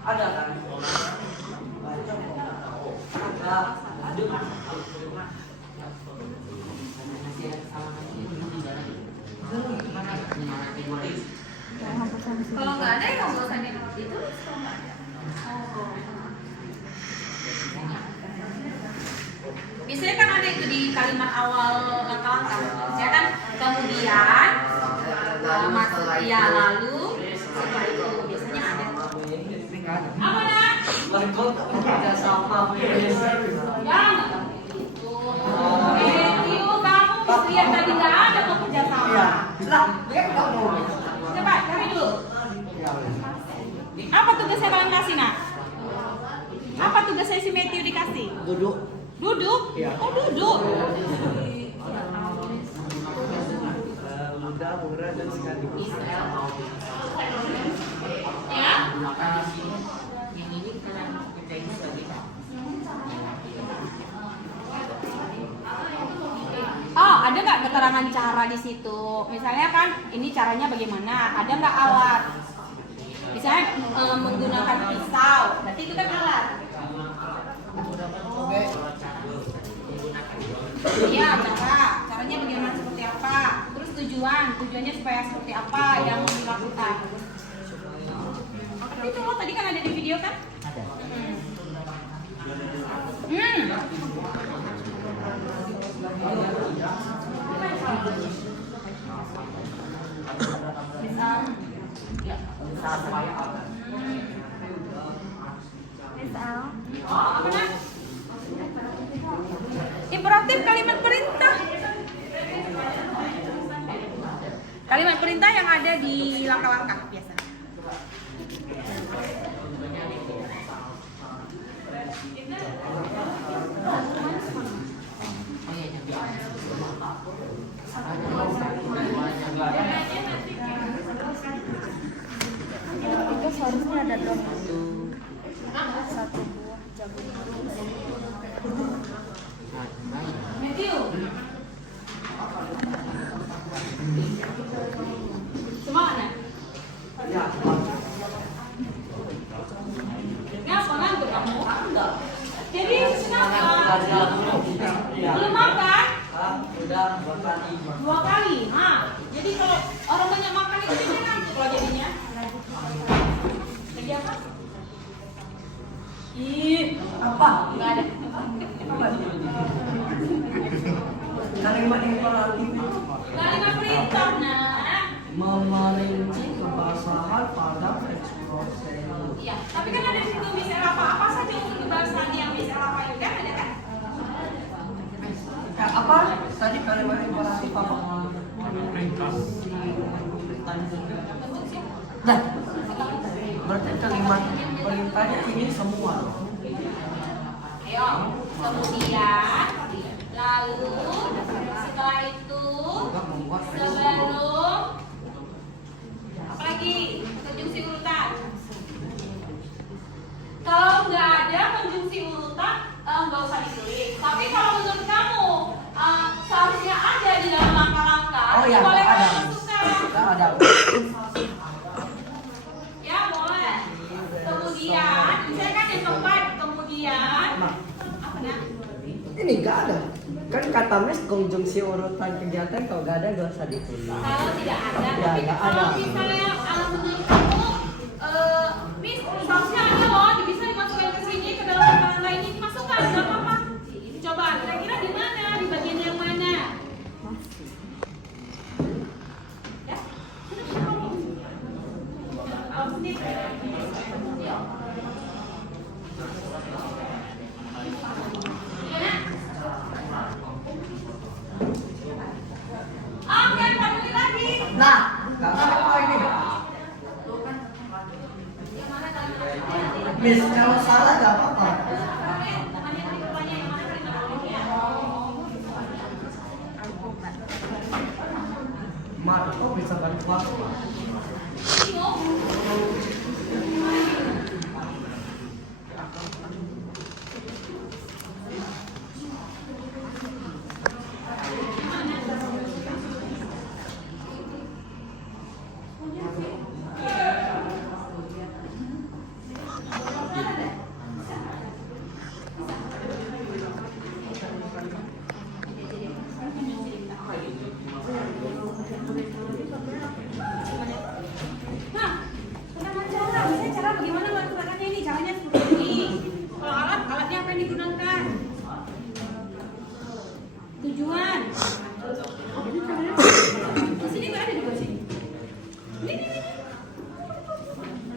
Ada kan? Ada kan? kalau nggak ada ya nggak usah ditulis kalau nggak ada. Biasanya kan ada itu di kalimat awal langkah-langkah. Biasanya kan kemudian masuk ya lalu setelah itu biasanya ada. Apa nak? Berikut kerja sama Jangan gitu. Matthew, kamu lihat tadi nggak ada kok kerjasama. Lah, dia kamu. Coba cari dulu. Apa tugasnya kalian kasih nak? Apa tugasnya si Matthew dikasih? Duduk. Duduk? Iya. Oh duduk. Mudah, murah dan sekaligus. Ya? Yang ini kalian kerjain sebagai Oh, ada nggak keterangan cara di situ? Misalnya kan, ini caranya bagaimana? Ada nggak alat? Misalnya menggunakan pisau, berarti itu kan alat. Iya, caranya bagaimana seperti apa? Terus tujuannya supaya seperti apa yang mau dilakukan? Tapi itu tadi kan ada di video kan? ada. Oh, apa nak? Imperatif kalimat perintah. Kalimat perintah yang ada di langkah-langkah biasa. Oh iya, Itu seharusnya ada dong satu buah jagung. Matthew. Semangat nak? Ya, Ngapa ngantuk kamu? Enggak. Jadi kenapa? ya. Belum makan? Udah berkali. 2 kali. Jadi kalau orang banyak makan itu dia ngantuk loh jadinya. Lagi apa? Ih, Apa? enggak ada. Kalimat imperatif Kalimat perintah nah. memerinci kebasahan pada ekspresi. Iya, tapi kan ada di situ misal apa saja untuk kebahasan yang misal apa itu kan ada kan? Apa? Tadi kalimat imperatif apa? Nah, berarti kalimat perintahnya ini semua. Ayo, kemudian, lalu, setelah itu, sebelum, apa lagi? Konjungsi urutan. Kalau nggak ada konjungsi urutan, nggak usah ditulis. Tapi kalau menurut kamu, seharusnya ada di dalam langkah-langkah, Oh iya, boleh ada. kamu masukkan. Ada. Ya boleh. Kemudian, misalnya kan yang keempat, kemudian apa nak? Ini nggak ada. Kan kata mes konjungsi urutan kegiatan kalau nggak ada nggak usah ditulis. Kalau tidak ada, Ya, tapi nggak kalau ada. misalnya menurut kamu, Miss, seharusnya ada loh, bisa dimasukkan ke sini ke dalam makanan lain ini dimasukkan, nggak apa-apa. Coba kira-kira di mana, di bagian yang mana? Ya? Kamu sendiri. Oke, panggil lagi. Nah, nggak apa ini. Yang mana kalian? Miss, kalau salah gak apa-apa. Marco bisa bantu aku. Nah, dengan cara, misalnya cara bagaimana melakukannya ini, caranya seperti ini. Kalau alat, alatnya apa yang digunakan? Tujuan. Di sini nggak ada di bawah sini. Ini.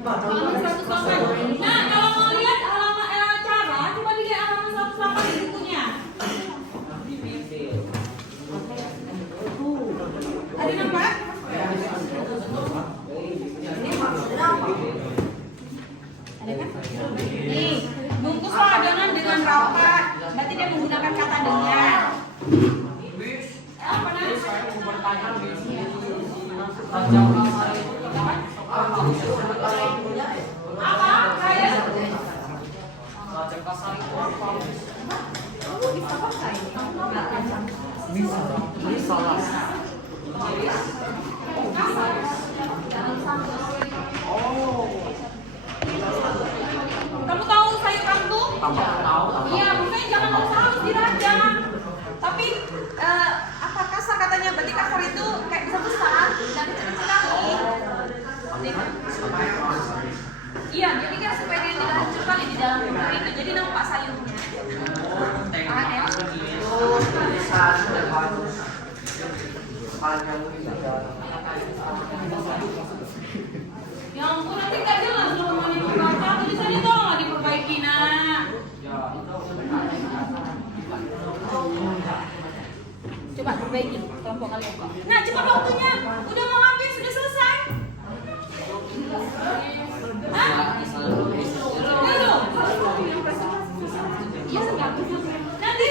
Halaman 108. Nah, kalau mau lihat halaman cara, coba dilihat halaman 108 di bukunya. Tadi nampak? Ada kan? Nih, bungkuslah adonan dengan rapat. Berarti dia menggunakan kata dengan. Apa namanya? Apa? Kayak? Oh, bisa pakai. Bisa lah. Kamu tahu sayur kangkung? Iya, makanya jangan langsung harus dirajang. Tapi apa kasar katanya? Berarti kasar itu kayak bisa besar dan kecil-kecil lagi. Iya, jadi kan supaya dia tidak hancur kali di dalam bumbu itu. Jadi nampak sayurnya. Ah, ya. Ya ampun, nanti nggak jelas loh kemana membaca. Jadi saya tolonglah diperbaiki, nak. Coba perbaiki kelompok kalian. Nah, cepat waktunya. Udah mau habis, sudah selesai. Hah? Belum. Iya, sekarang. Nanti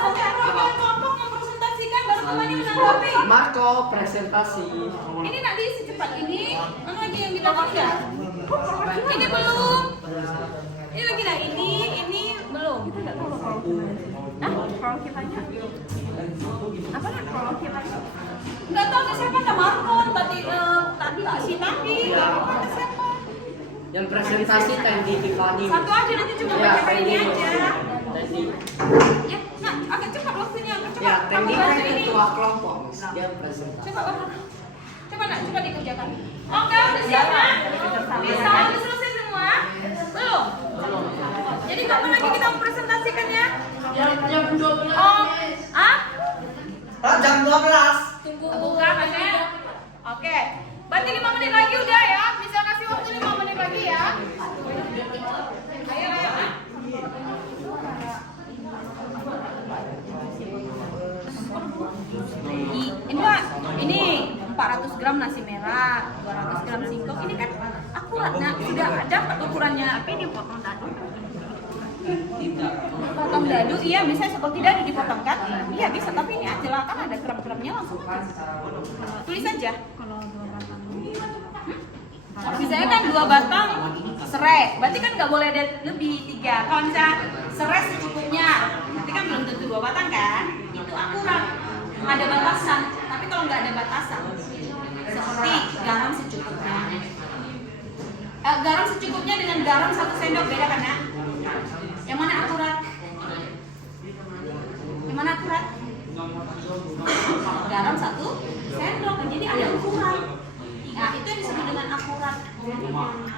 sampai apa kelompok mempresentasikan baru kembali menanggapi. Marco presentasi. Ini nanti secepat ini, mana lagi yang kita baca? Ini belum. Ini lagi lah, ini belum. Kita nggak tahu kalau kitanya. Apa nak kalau kitanya? Nggak tahu ke siapa, ke Marco. Tadi si tadi. Apa ke siapa? Yang presentasi tadi Tiffany. Satu aja nanti cuma baca ini aja. Tadi. Ya, nah agak cepat waktunya. Cepat. Ya, tadi Kamu kan baca ini. ketua kelompok, Miss. Dia presentasi. Coba nak, coba dikerjakan. Oke, udah siap nak? Bisa, udah selesai semua? Belum? Jadi kapan lagi kita mempresentasikannya? Jam 12. Oh, ah? Jam 12. Tunggu buka katanya. Oke, berarti 5 menit lagi udah ya. Bisa kasih waktu 5 menit lagi ya. Ayo, ah. Ini Pak, ini 400 gram nasi merah, 200 gram singkong. Ini kan akurat, nah sudah ada ukurannya. Apa ini potong dadu? Potong dadu, iya bisa seperti dadu dipotong kan? Iya bisa, tapi ini aja lah kan ada gram-gramnya langsung. Tulis aja. Misalnya kan 2 batang serai, berarti kan nggak boleh ada lebih 3. Kalau misalnya serai secukupnya, berarti kan belum tentu 2 batang kan? Itu akurat. Ada batasan, tapi kalau nggak ada batasan, seperti garam secukupnya. Garam secukupnya dengan garam 1 sendok beda kan ya? Yang mana akurat? Yang mana akurat? Garam 1 sendok, jadi ada ukuran. Nah itu yang disebut dengan akurat. Yang mana?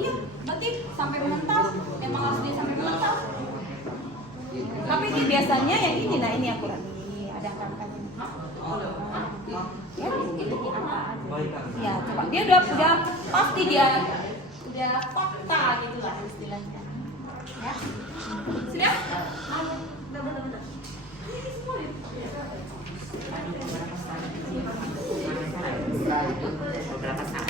Iya, berarti sampai mengental. Memang harus dia sampai mengental. Tapi ini biasanya yang ini, nah ini akurat. Ini ada angka-angkanya. Ya, ini apa aja. Ya, coba dia udah pasti dia udah fakta gitulah istilahnya. Ya. Sudah? Bentar. Ini semua ya. Berapa saat?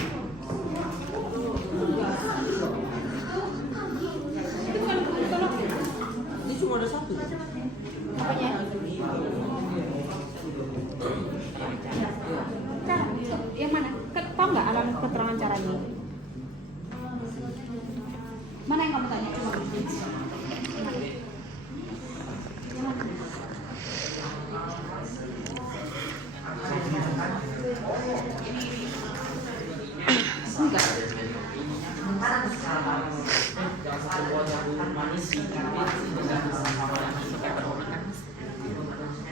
Yang mana? Tahu nggak alamat keterangan caranya? Mana yang kamu tanya? Coba. Yang mana? Enggak.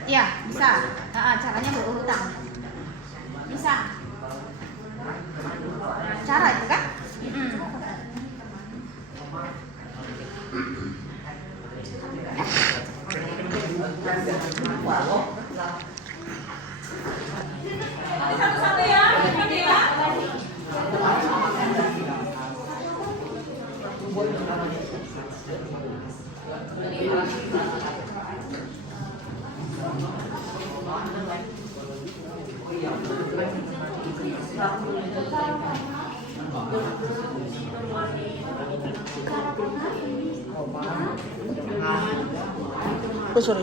Ya, bisa. Caranya berurutan. Bisa. Cara itu kan? Satu-satu ya, Oh, sorry.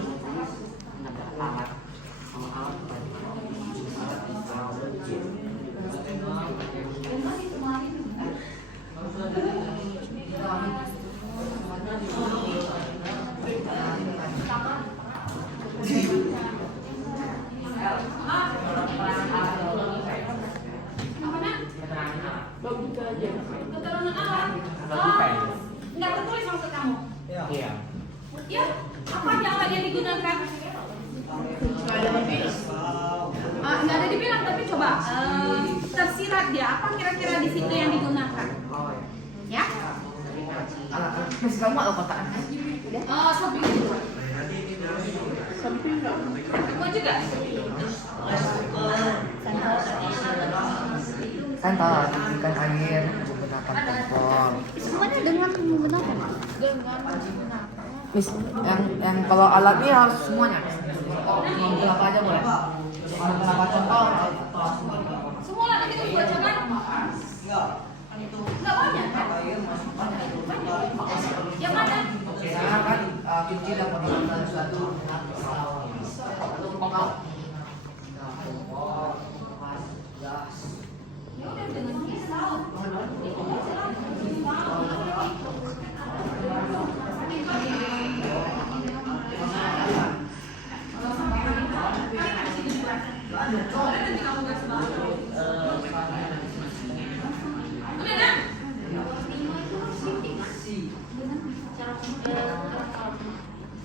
Keterangan awal. Nggak tertulis maksud kamu? Iya. Ya, apa yang dia digunakan? Nggak ada dibilang, tapi coba tersirat dia. Apa kira-kira di situ yang digunakan? Ya? Masih kamu atau kotaan? Samping. Mau juga? Santol, ikan air menggunakan kompor. Semuanya dengan menggunakan. Mis, yang kalau alami harus semuanya. Mau apa aja boleh. Mau apa contoh? Semua anak itu dibacakan? Nggak banyak kan? Yang mana? Karena kan kunci dapat melakukan sesuatu. Ya udah dengan pisau.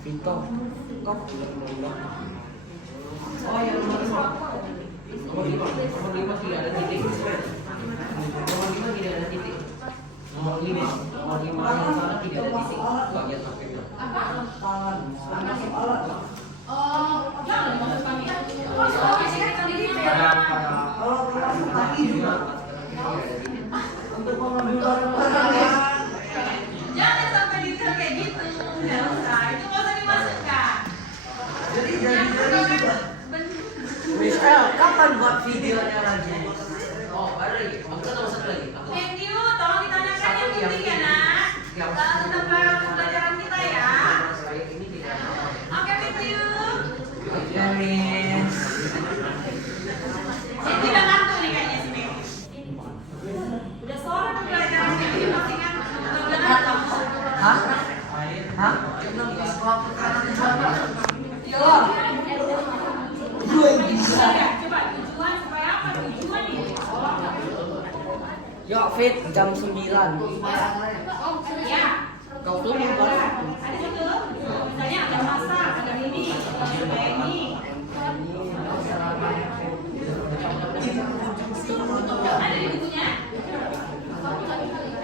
Vito. Kok? Oh ya, nomor 5 tidak ada titik. Nomor 5 tidak ada titik. Nomor 5 yang salah tidak ada titik. Bagian sampingnya. Jangan maksud kami. Jangan sampai detail kayak gitu. Nggak usah. Itu nggak usah dimasukkan. Michelle, kapan buat videonya lagi? Oh, ada lagi. Aku tahu satu lagi. Thank you. Tolong ditanyakan yang penting ya, Nak. Tentang pelajaran kita ya. Ini tidak. Oke, thank you. Ya, Miss. Ini udah ngantuk nih kayaknya si Mei. Udah sore pelajaran ini masih ngantuk. Udah ngantuk. Hah? Hah? Yo. Coba tujuan supaya apa? Tujuan ini. Yo, Fit jam 9. Ya. Kau tunggu bos. Ada satu. Misalnya ada masak, ada ini, ada ini. Ada di bukunya?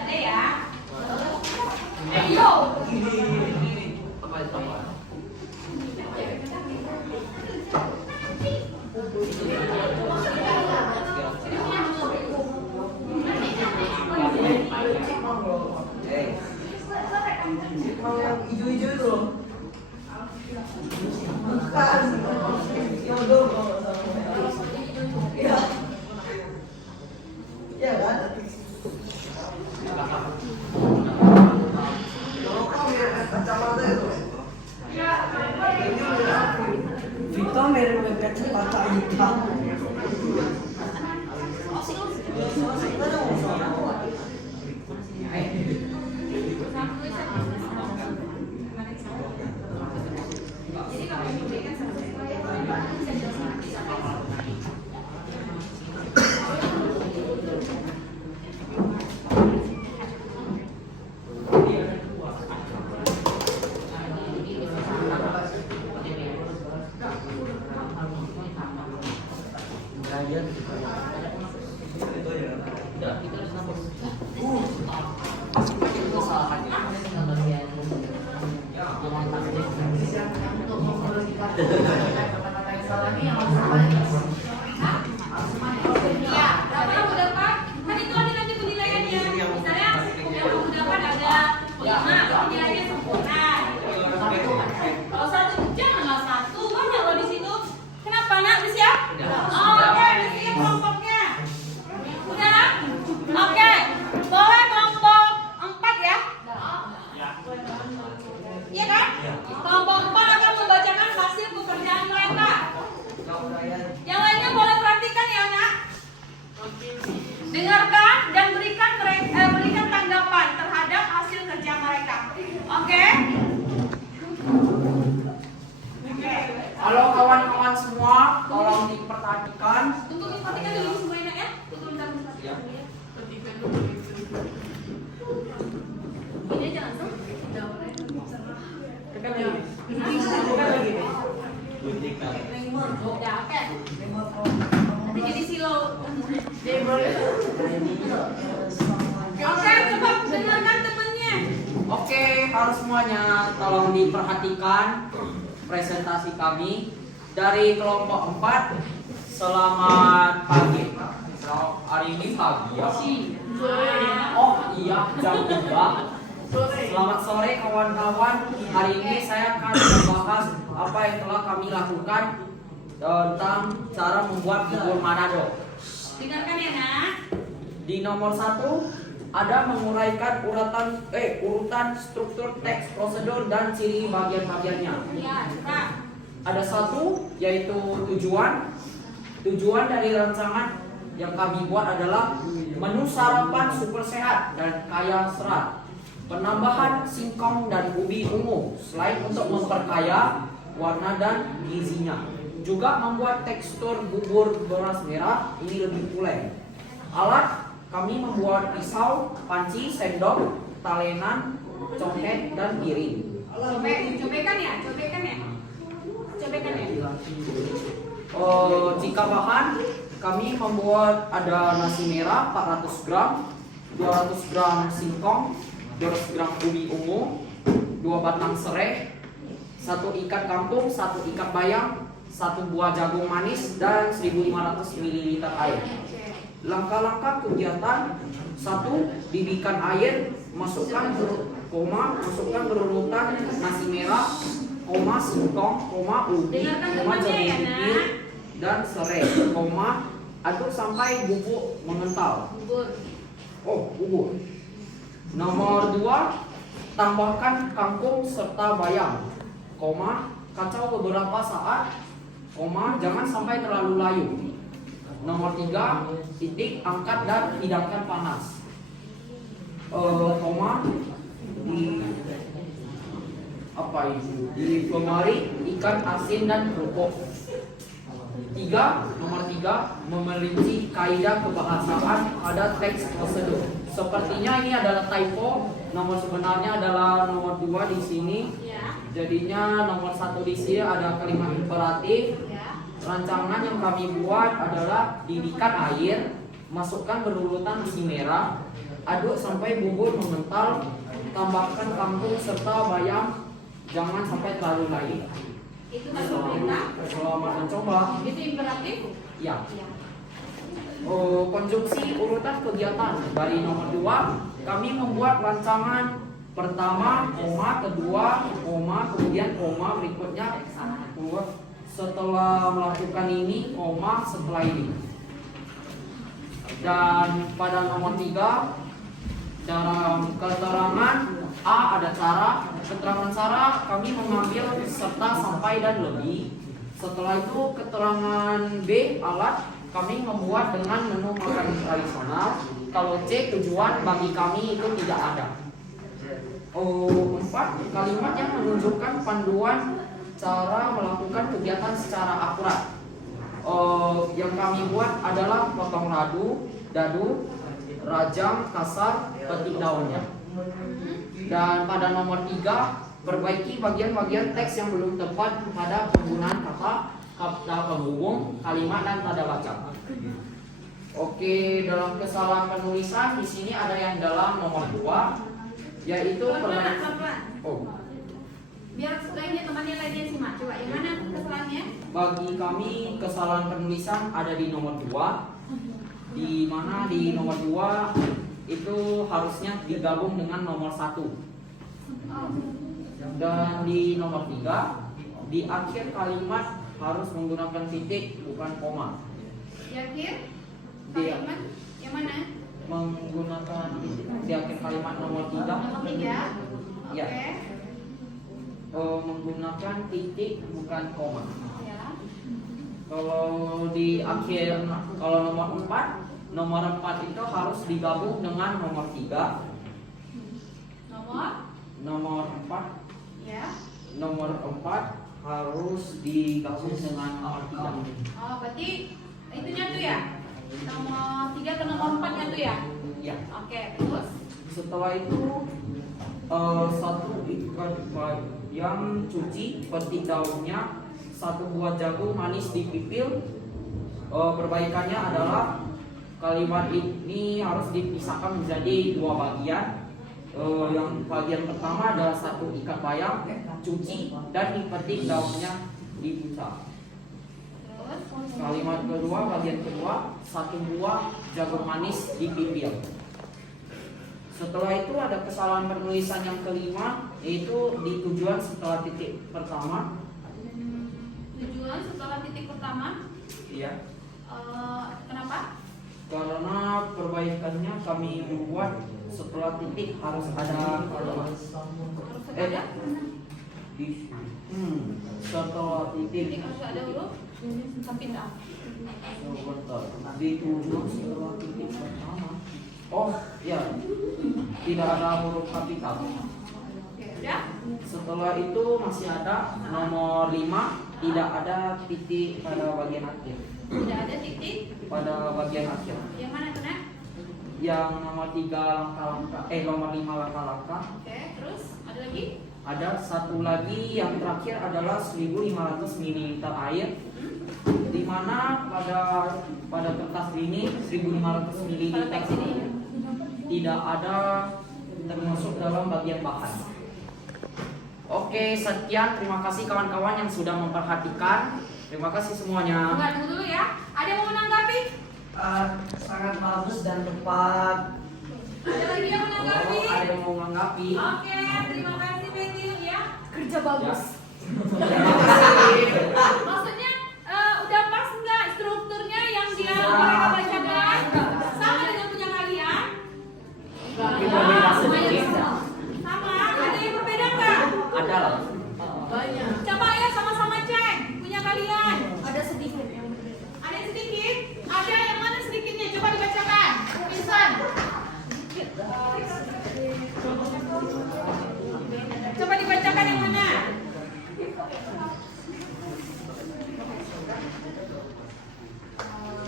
Ada ya? Yo. Apa itu? Mau yang hijau-hijau itu loh. Bukan. Yang dulu. Iya. Iya kan? Kalau kamu mirip kacamata itu. Vito mirip kacamata hitam. Dengarkan dan berikan tanggapan terhadap hasil kerja mereka. Oke? Halo kawan-kawan semua, tolong diperhatikan. Tunggu perhatikan dulu semuanya ya. Tunggu bentar. Ya. Ini aja langsung. Tekan lagi. Tekan lagi. Ya, oke. Nanti jadi silau. Oke, coba dengarkan temannya. Oke, halo semuanya, tolong diperhatikan presentasi kami dari kelompok 4. Selamat pagi. Hari ini pagi ya. Oh iya, jam 3. Selamat sore kawan-kawan. Hari ini saya akan membahas apa yang telah kami lakukan tentang cara membuat bubur Manado. Dengarkan ya, Nak. Di nomor 1 ada menguraikan urutan struktur teks, prosedur dan ciri bagian-bagiannya. Ya, coba. Ada 1 yaitu tujuan. Tujuan dari rancangan yang kami buat adalah menu sarapan super sehat dan kaya serat. Penambahan singkong dan ubi ungu selain untuk memperkaya warna dan gizinya, juga membuat tekstur bubur beras merah ini lebih pulih. Alat kami membuat pisau, panci, sendok, talenan, congkak dan piring. Cobekan ya. Jika bahan kami membuat ada nasi merah 400 gram, 200 gram singkong, 200 gram ubi ungu, 2 batang serai, 1 ikat kangkung, 1 ikat bayam, 1 buah jagung manis, dan 1500 ml air. Langkah-langkah kegiatan: 1. Didihkan air, masukkan berurutan nasi merah, singkong, ubi, Dengarkan jagung temannya ya, pipih, Nak. dan serai, aduk sampai bubuk mengental. Bubur. Nomor 2, tambahkan kangkung serta bayam, kacau beberapa saat, jangan sampai terlalu layu. Nomor 3, angkat dan hidangkan panas. Dipengari ikan asin dan kerupuk. Nomor 3, memerinci kaidah kebahasaan pada teks prosedur. Sepertinya ini adalah typo. Nomor sebenarnya adalah nomor 2 di sini. Ya. Jadinya nomor 1 di sini ada kalimat imperatif. Ya. Rancangan yang kami buat adalah didihkan air, masukkan berurutan nasi merah, aduk sampai bubur mengental, tambahkan kangkung serta bayam, jangan sampai terlalu layu. Itu harus perintah. Selamat mencoba. Itu imperatif. Ya. Konjungsi urutan kegiatan dari nomor 2, kami membuat rancangan pertama, kedua, kemudian berikutnya, setelah melakukan ini, setelah ini. Dan pada nomor 3, dalam keterangan A ada cara, keterangan cara kami mengambil serta, sampai, dan lebih. Setelah itu keterangan B alat, kami membuat dengan menu makanan tradisional. Kalau C tujuan, bagi kami itu tidak ada. 4, kalimat yang menunjukkan panduan cara melakukan kegiatan secara akurat. Yang kami buat adalah potong dadu, rajang, kasar, petik daunnya. Dan pada nomor 3, perbaiki bagian-bagian teks yang belum tepat pada penggunaan kata penghubung, kalimat, dan tanda baca. Oke, dalam kesalahan penulisan di sini ada yang dalam nomor 2, yaitu Pelan-pelan. Biar lainnya temannya lainnya simak. Coba yang mana kesalahannya? Bagi kami kesalahan penulisan ada di nomor 2, di mana di nomor 2 itu harusnya digabung dengan nomor 1. Dan di nomor 3, di akhir kalimat harus menggunakan titik bukan koma. Di akhir Di kalimat yang mana? menggunakan titik di akhir kalimat nomor 3. Nomor 3. Ya. Oke. Menggunakan titik bukan koma. Ya. Kalau di akhir, kalau nomor 4 nomor 4 itu harus digabung dengan nomor 3. Nomor 4 Ya. Nomor 4 harus digabung dengan nomor 3. Oh, berarti itunya tuh ya. Nomor 3 ke nomor 4-nya tuh ya. Ya. Oke, terus Setelah itu satu ikat bayam cuci, petik daunnya, satu buah jagung manis dipipil. Perbaikannya adalah kalimat ini harus dipisahkan menjadi 2 bagian. Yang bagian pertama adalah satu ikat bayam cuci dan dipetik daunnya dipisah. Kalimat kedua, bagian kedua, satu buah jagung manis dipipil. Setelah itu ada kesalahan penulisan yang kelima, yaitu di tujuan setelah titik pertama. tujuan setelah titik pertama. Iya. Kenapa? Karena perbaikannya kami membuat setelah titik harus ada Harus ada. setelah titik Titik harus ada huruf kapital. di tujuan setelah titik pertama. Oh ya, tidak ada huruf kapital. Oke, udah. Setelah itu masih ada nomor 5, tidak ada titik pada bagian akhir. Tidak ada titik. Pada bagian akhir. Yang mana tuh, Nak? Yang nomor 3 langkah-langkah, nomor 5 langkah-langkah. Oke, terus ada lagi? Ada satu lagi yang terakhir adalah 1500 ml air, di mana pada kertas ini 1500 ml Pada teks ini. tidak ada termasuk dalam bagian bahan. Oke, sekian. Terima kasih kawan-kawan yang sudah memperhatikan. Terima kasih semuanya. Tunggu dulu ya. Ada yang mau menanggapi? Sangat bagus dan tepat. Ada lagi yang menanggapi? Ada yang mau menanggapi? Oke, terima kasih Matthew ya. Kerja bagus. Terima kasih. Maksudnya udah pas nggak strukturnya yang dia mereka bacakan? Sama dengan punya kalian? Kita beda sedikit. Sama. Ada yang berbeda nggak? Ada lah. Coba ya sama-sama cek punya kalian. Ada sedikit yang berbeda. Ada yang sedikit? Ada yang mana sedikitnya? Coba dibacakan. Pisan. Coba dibacakan yang mana?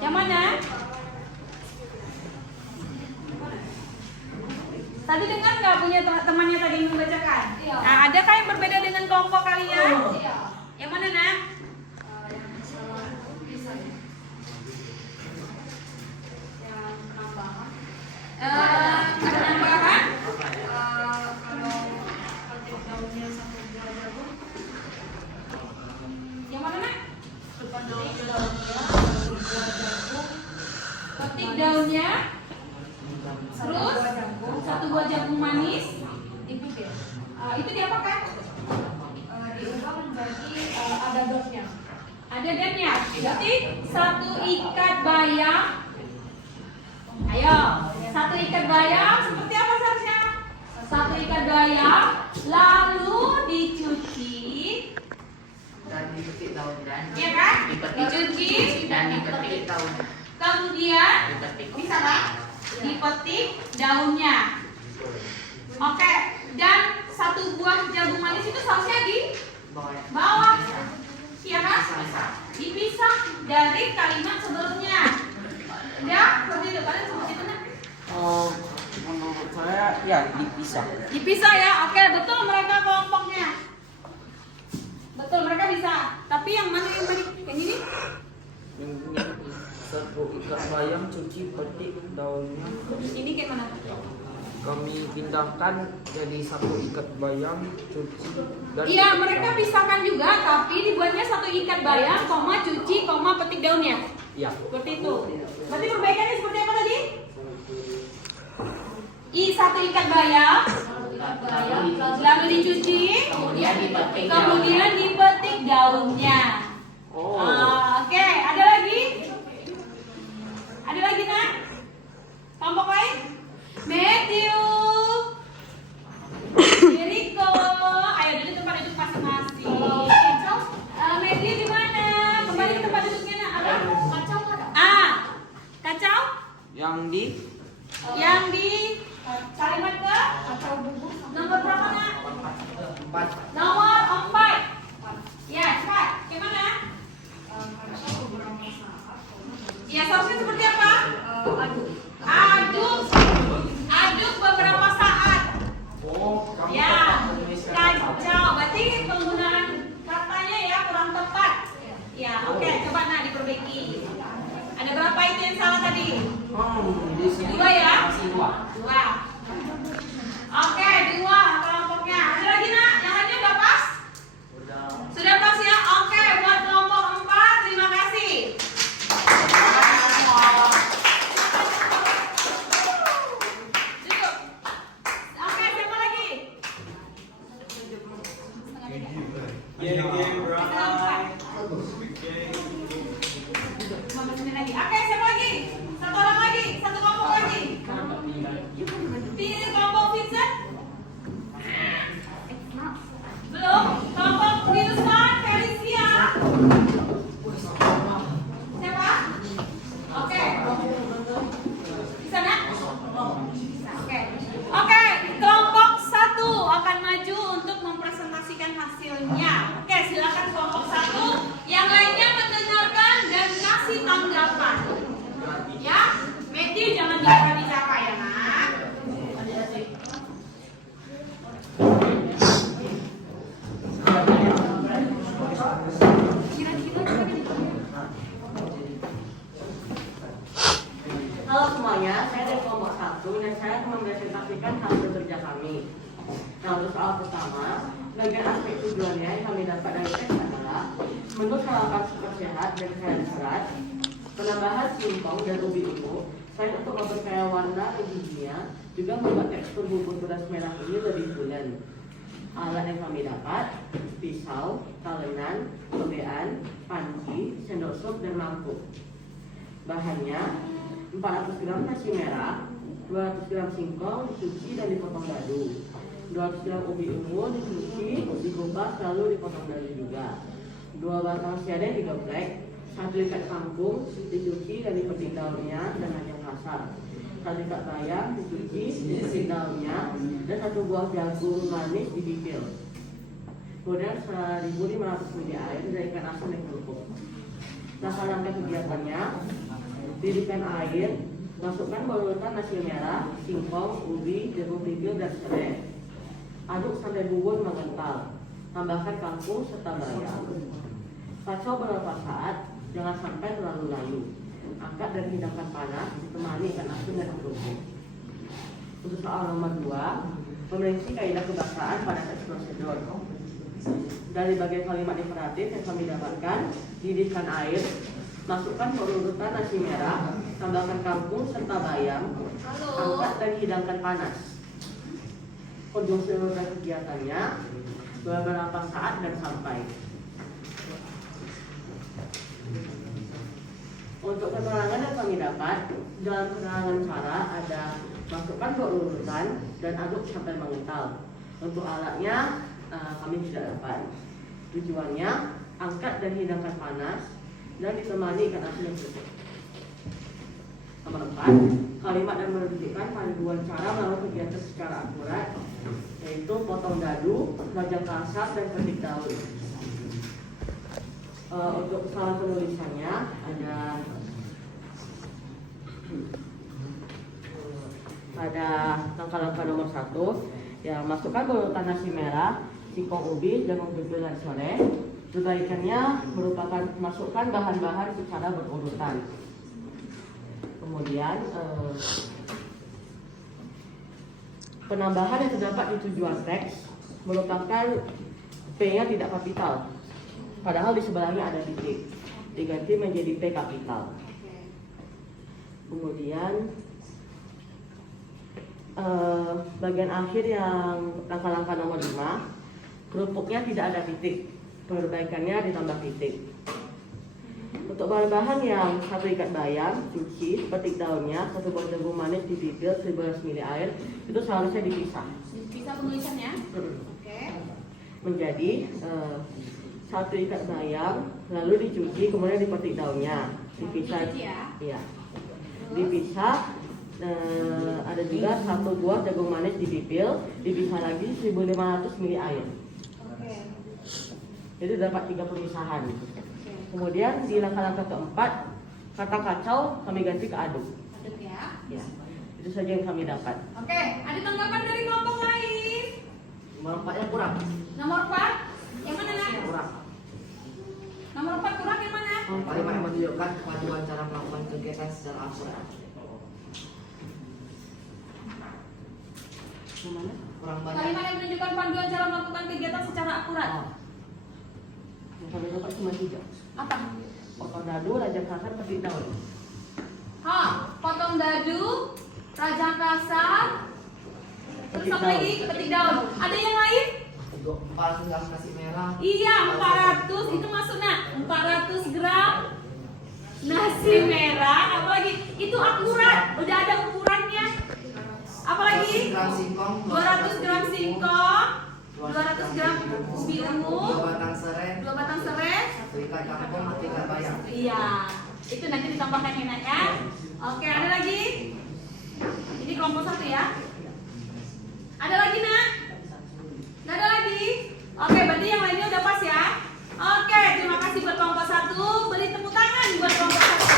Yang mana? Tadi dengar nggak punya temannya tadi yang membacakan? Iya. Nah, adakah yang berbeda dengan kelompok kalian? Iya. Yang mana, Nak? Ada tambahan? Yang mana, Nak? Petik daunnya. Terus satu buah jagung manis dipipil. Itu diapakan? Diubah menjadi ada dotnya. Ada dotnya. Berarti satu ikat bayam. Ayo, satu ikat bayam seperti apa seharusnya? Satu ikat bayam lalu dicuci. Dan dipetik daun dan Iya kan? dipetik Dicuci dan dipetik daun. Kemudian Dipetik. bisa kan? Dipetik daunnya. Oke, dan satu buah jagung manis itu sausnya di bawah. Iya kan? Dipisah dari kalimat sebelumnya. Ya, seperti itu. Kalian seperti itu, Nak? Menurut saya ya dipisah. Dipisah ya. Oke, betul mereka kelompoknya. Betul mereka bisa. Tapi yang mana yang tadi kayak gini? Ini satu ikat bayam cuci petik daunnya. Ini kayak mana? Kami pindahkan jadi satu ikat bayam cuci dan Iya, mereka pisahkan juga, tapi dibuatnya satu ikat bayam, koma cuci, koma petik daunnya. ya. Seperti itu. Berarti perbaikannya seperti apa tadi? Satu ikat bayam, lalu dicuci, Kemudian dipetik kemudian dipetik daunnya. Oke, ada lagi? Ada lagi, Nak? Kelompok lain? Matthew, Jericho, ayo duduk tempat duduk masing-masing. Matthew di mana? Kembali ke tempat duduknya, Nak. Apa? Kacau. Kacau? Yang di kalimat ke nomor berapa nak? 4. Nomor 4. Ya, cepat. Gimana? Ya, seharusnya seperti apa? Aduk beberapa saat. Ya, kacau. Berarti penggunaan katanya ya kurang tepat. Ya, oke. Coba nak diperbaiki. Ada berapa itu yang salah tadi? Di sini 2 ya? masih 2. 2. Oke, 2 kelompoknya. Ada lagi nak? Yang lainnya udah pas? Sudah pas ya? Oke, buat kelompok 4 terima kasih. Cukup. Oke, siapa lagi? Lagi. Oke, siapa lagi? Satu orang lagi, satu kelompok lagi. Pilih kelompok Vincent. Belum. Kelompok Wilson, Felicia. Siapa? Oke. Bisa nak? Bisa. Oke. Oke, kelompok 1 akan maju untuk mempresentasikan hasilnya. Oke, silakan kelompok 1. Yang lainnya mendengarkan dan kasih tanggapan. Ya, Matthew jangan bicara ya nak. Halo semuanya, saya dari kelompok 1 dan saya akan mempresentasikan hasil kerja kami. Nah, untuk soal pertama, bagian aspek tujuannya yang kami dapat dari tes adalah mengusahakan super sehat dan kaya serat, penambahan singkong dan ubi ungu, selain untuk memperkaya warna dan giginya, juga membuat tekstur bubur beras merah ini lebih bulan. Alat yang kami dapat, pisau, talenan, kobean, panci, sendok sup, dan mangkuk. Bahannya, 400 gram nasi merah, 200 gram singkong dicuci dan dipotong dadu, 200 gram ubi ungu dicuci, dikupas lalu dipotong dadu juga, 2 batang serai digeprek, 1 ikat kangkung dicuci dan dipetik daunnya dan rajang kasar, 1 ikat bayam dicuci, dipetik daunnya, dan 1 buah jagung manis dipipil. Kemudian 1.500 ml air dan ikan asam yang kerupuk. Langkah-langkah kegiatannya: didihkan air, masukkan balutan nasi merah, singkong, ubi, jagung pipil, dan serai. Aduk sampai bubur mengental. Tambahkan kangkung serta bayam. Kacau beberapa saat, jangan sampai terlalu layu. Angkat dan hidangkan panas, ditemani ikan asin dan kerupuk. Untuk soal nomor 2, memeriksa kaidah kebahasaan pada teks prosedur. Dari bagian kalimat imperatif yang kami dapatkan, didihkan air, masukkan berurutan nasi merah, tambahkan kangkung serta bayam, angkat dan hidangkan panas. Konjungsi urutan kegiatannya, beberapa saat dan sampai. Untuk keterangan yang kami dapat, dalam keterangan cara ada masukkan berurutan dan aduk sampai mengental. Untuk alatnya, kami tidak dapat. Tujuannya, angkat dan hidangkan panas dan ditemani ikan asin yang cukup. Nomor 4, kalimat dan menunjukkan panduan cara melakukan kegiatan secara akurat, yaitu potong dadu, rajang kasar, dan petik daun. Untuk salah penulisannya ada pada langkah-langkah nomor 1, yang masukkan berurutan nasi merah, singkong, ubi, jagung pipil, dan serai. Perbaikannya merupakan masukkan bahan-bahan secara berurutan. Kemudian penambahan yang terdapat di tujuan teks merupakan P-nya tidak kapital, padahal di sebelahnya ada titik, diganti menjadi P kapital. Kemudian bagian akhir yang langkah-langkah nomor 5, kerupuknya tidak ada titik, perbaikannya ditambah titik. Untuk bahan-bahan yang 1 ikat bayam, cuci, petik daunnya, 1 buah jagung manis dipipil, 15 ml air, itu seharusnya dipisah. Bisa penulisannya? Oke. Menjadi 1 ikat bayam, lalu dicuci, kemudian dipetik daunnya, dipisah. Dicuci ya? Iya. Dipisah Ada juga 1 buah jagung manis dipipil, dipisah lagi 1500 ml air. Oke. Jadi dapat 3 pemisahan. Kemudian di langkah-langkah keempat, kata kacau kami ganti ke aduk. Aduk ya. Ya, itu saja yang kami dapat. Oke, ada tanggapan dari kelompok lain? Nomor 4-nya kurang. Nomor 4, yang mana nak? Kurang. Nomor 4 kurang yang mana? Kalimat yang menunjukkan kemajuan cara melakukan kegiatan secara akurat. Yang mana? Kurang banyak. Kalimat yang menunjukkan panduan cara melakukan kegiatan secara akurat. Yang kami dapat cuma 3. Apa? Potong dadu, rajang kasar, petik daun. Potong dadu, rajang kasar, terus apa lagi? Petik daun. Ada yang lain? 400 gram nasi merah. Iya, 400 itu masuk nak. 400 gram nasi merah. Apalagi? Itu akurat. Udah ada ukurannya. Apalagi? 200 gram singkong. 200 gram singkong, 200 gram ubi ungu, 2 batang serai. 2 batang serai. 1 ikat kangkung, 1 ikat bayam. Iya, itu nanti ditambahkan enak ya. Oke, ada lagi? Ini kelompok 1 ya. Ada lagi nak? Nggak ada lagi? Oke, berarti yang lainnya udah pas ya. Oke, terima kasih buat kelompok 1. Beri tepuk tangan buat kelompok 1.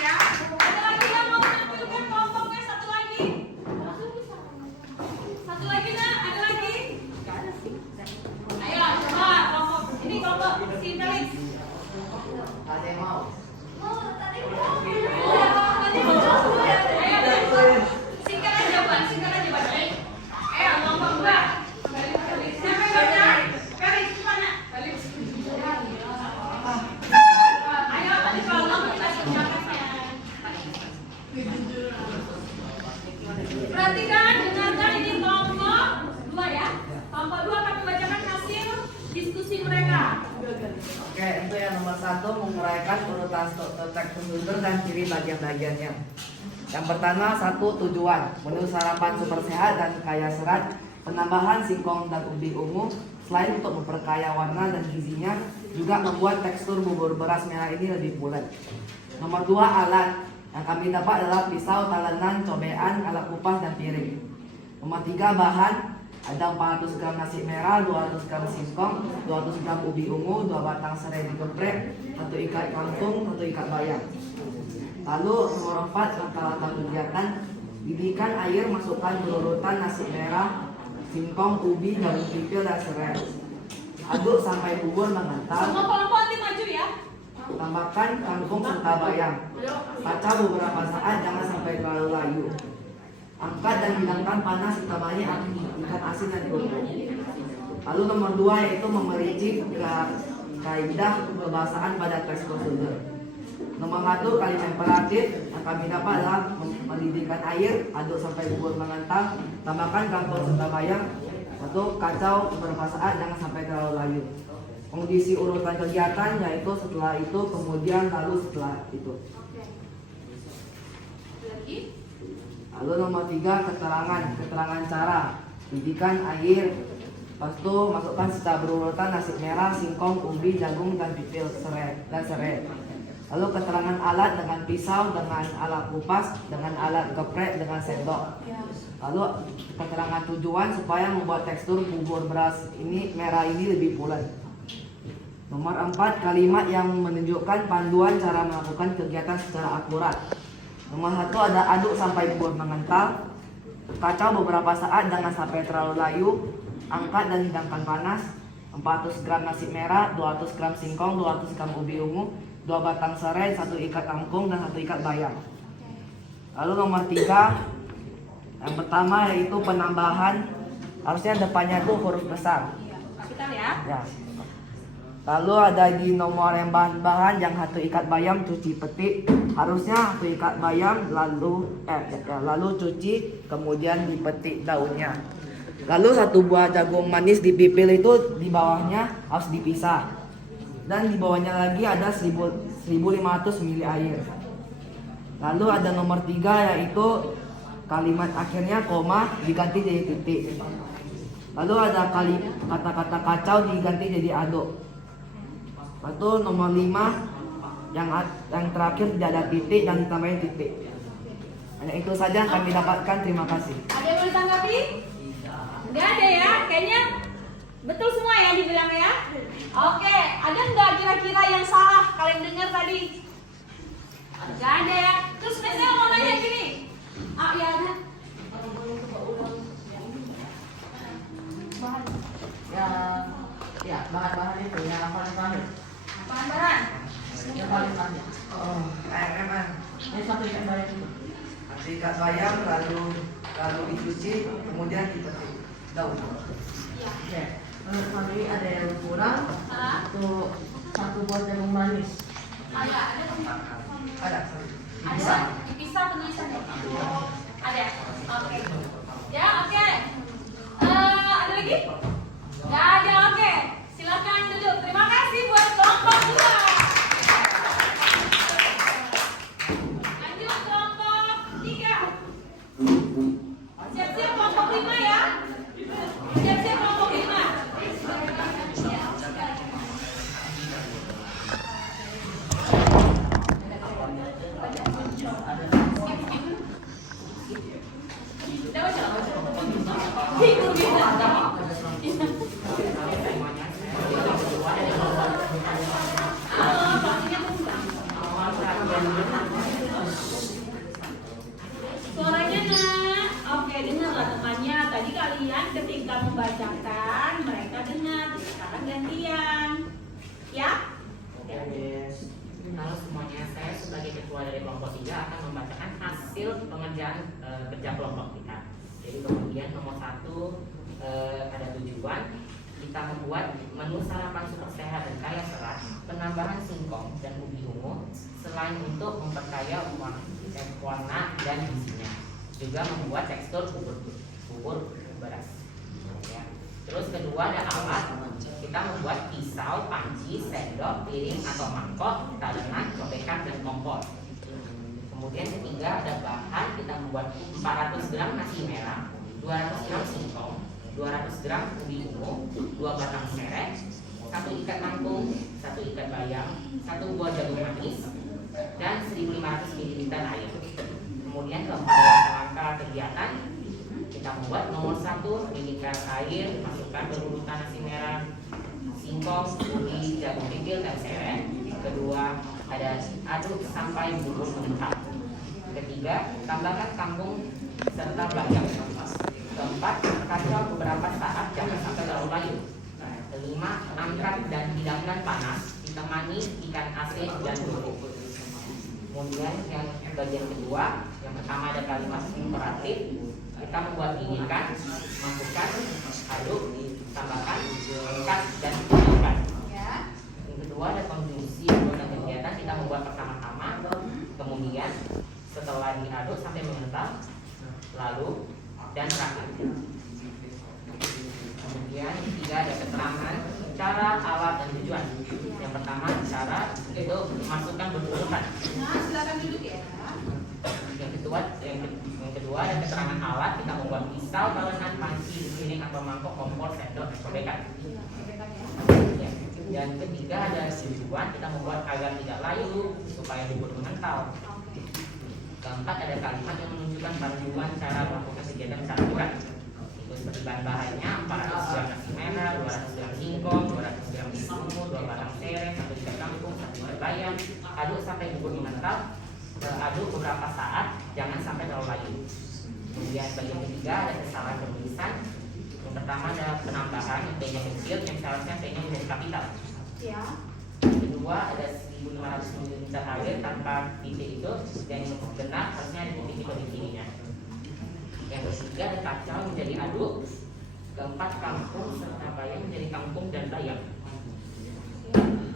Ya. Ada lagi yang mau menampilkan kelompoknya? Satu lagi? Satu lagi nak? Ada lagi? Ayo, coba kelompok ini kelompok Sintelix. Ada yang mau? Singkat aja buat. Ayo kelompok 2. Siapa yang baca? Felis, mana? Ayo, tadi kalau kita siapkannya. Perhatikan, dengarkan ini kelompok 2 ya. Kelompok 2 akan membacakan hasil diskusi mereka. Oke, untuk yang nomor 1 menguraikan urutan struktur teks sumber dan ciri bagian-bagiannya. Yang pertama, 1 tujuan, menu sarapan super sehat dan kaya serat, penambahan singkong dan ubi ungu, selain untuk memperkaya warna dan gizinya, juga membuat tekstur bubur beras merah ini lebih bulat. Nomor 2, alat. Yang kami dapat adalah pisau, talenan, cobean, alat kupas, dan piring. Nomor 3, bahan. Ada 400 gram nasi merah, 200 gram singkong, 200 gram ubi ungu, 2 batang serai digeprek, 1 ikat kangkung, 1 ikat bayam. Lalu nomor 4, langkah-langkah kegiatan. Didihkan air, masukkan berurutan nasi merah, singkong, ubi, jagung pipil, dan serai. Aduk sampai bubur mengental. Semua kelompok nanti maju ya. Tambahkan kangkung serta bayam. Kacau beberapa saat, jangan sampai terlalu layu. Angkat dan hidangkan panas utamanya ikan asin dan kerupuk. Lalu nomor 2 yaitu memericik kaidah kebahasaan pada teks prosedur. Nomor 1, kalimat imperatif yang kami dapat adalah mendidihkan air, aduk sampai bubur mengental, tambahkan kangkung serta bayam. 1, kacau beberapa saat, jangan sampai terlalu layu. Kondisi urutan kegiatan yaitu setelah itu, kemudian, lalu setelah itu. Lagi. Lalu nomor 3, keterangan cara. Didihkan air, lepas itu masukkan secara berurutan nasi merah, singkong, ubi, jagung, dan pipil, serai. Lalu keterangan alat dengan pisau, dengan alat kupas, dengan alat geprek, dengan sendok. Lalu keterangan tujuan supaya membuat tekstur bubur beras ini merah ini lebih bulat. Nomor 4, kalimat yang menunjukkan panduan cara melakukan kegiatan secara akurat. Nomor 1 ada aduk sampai bubur mengental, kacau beberapa saat, jangan sampai terlalu layu, angkat dan hidangkan panas, 400 gram nasi merah, 200 gram singkong, 200 gram ubi ungu, 2 batang serai, 1 ikat kangkung, dan 1 ikat bayam. Lalu nomor 3, yang pertama yaitu penambahan, harusnya depannya tuh huruf besar. Kapital ya. Ya. Lalu ada di nomor yang bahan-bahan yang 1 ikat bayam cuci petik, harusnya 1 ikat bayam lalu cuci kemudian dipetik daunnya. Lalu 1 buah jagung manis dipipil itu di bawahnya harus dipisah. Dan di bawahnya lagi ada 1500 ml air. Lalu ada nomor 3 yaitu kalimat akhirnya koma diganti jadi titik. Lalu ada kata-kata kacau diganti jadi aduk. Lalu nomor 5 yang terakhir tidak ada titik dan ditambahin titik. Hanya itu saja yang kami dapatkan. Terima kasih. Ada yang mau ditanggapi? Nggak ada ya? Kayaknya betul semua ya dibilang ya? Oke, ada nggak kira-kira yang salah kalian dengar tadi? Nggak ada ya? Terus saya mau nanya gini. Ah, ya ada. Ya, bahan-bahan itu yang paling terakhir. Bahan-bahan. Yang paling terakhir. Oh, KMM. Ini satu ikan bayang itu. Ikat bayam lalu dicuci kemudian dipetik daun. Iya. Oke. Menurut kami ada yang kurang. Ah, Untuk satu buah jagung manis. ada. Ada. Ada dipisah penulisannya. Ada. Oke. Ya, oke. Ada lagi? Nggak ada. Oke. Silakan duduk. Terima kasih buat kelompok 2. Lanjut kelompok 3. Siap-siap kelompok 5 ya. Siap-siap kelompok 5. Suaranya nak. Oke, dengarlah temannya. Tadi kalian ketika membacakan mereka dengar. Sekarang gantian. Ya? Halo semuanya, saya sebagai ketua dari kelompok 3 akan membacakan hasil pengerjaan kerja kelompok kita. Jadi kemudian nomor 1 ada tujuan kita membuat menu sarapan super sehat dan kaya serat, penambahan singkong dan ubi ungu selain untuk memperkaya warna dan isinya, juga membuat tekstur bubur beras. Ya. Terus kedua ada alat, kita membuat pisau, panci, sendok, piring atau mangkok, talenan, cobekan dan kompor. Kemudian ketiga ada bahan, kita membuat 400 gram nasi merah, 200 gram singkong, 200 gram ubi ungu, 2 batang serai, 1 ikat kangkung, 1 ikat bayam, 1 buah jagung manis, dan 1500 ml air. Kemudian keempat langkah kegiatan, kita membuat nomor 1 didihkan air, masukkan berurutan nasi merah, singkong, ubi, jagung kikil dan serai. Kedua ada aduk sampai bubur mengental. Ketiga, tambahkan kangkung serta bayam. Keempat, kacau beberapa saat, jangan sampai terlalu layu. Kelima, angkat dan hidangkan panas, ditemani ikan asin dan bubuk. Kemudian yang bagian kedua, yang pertama ada kalimat imperatif, kita membuat ikan, masukkan, aduk, tambahkan, angkat dan hidangkan. Yang kedua ada konjungsi anggota kegiatan, kita membuat pertama-tama, kemudian setelah diaduk sampai mengental, lalu dan terakhir. Kemudian ketiga ada keterangan cara, alat dan tujuan. Yang pertama cara itu masukkan berurutan. Nah, silakan duduk ya. Yang kedua ada keterangan alat, kita membuat pisau, talenan, panci, piring atau mangkok, kompor, sendok, dan cobekan. Ya. Dan ketiga ada tujuan, kita membuat agar tidak layu supaya bubur mengental. Keempat ada kalimat yang menunjukkan panduan cara melakukan kegiatan secara berat. Itu seperti bahan-bahannya 400 gram nasi merah, 200 gram singkong, 200 gram ungu, 2 batang serai, 1 ikat kangkung, 1 ikat bayam. Aduk sampai bubur mengental. Aduk beberapa saat, jangan sampai terlalu layu. Kemudian bagian ketiga ada kesalahan penulisan. Yang pertama ada penambahan yang P-nya kecil, yang seharusnya P-nya menjadi kapital. Ya. Yang kedua ada 1500 ml air tanpa titik itu, dan yang benar harusnya ada titik itu di kirinya. Yang ketiga ada kacau menjadi aduk. Keempat kangkung serta bayam menjadi kangkung dan bayam.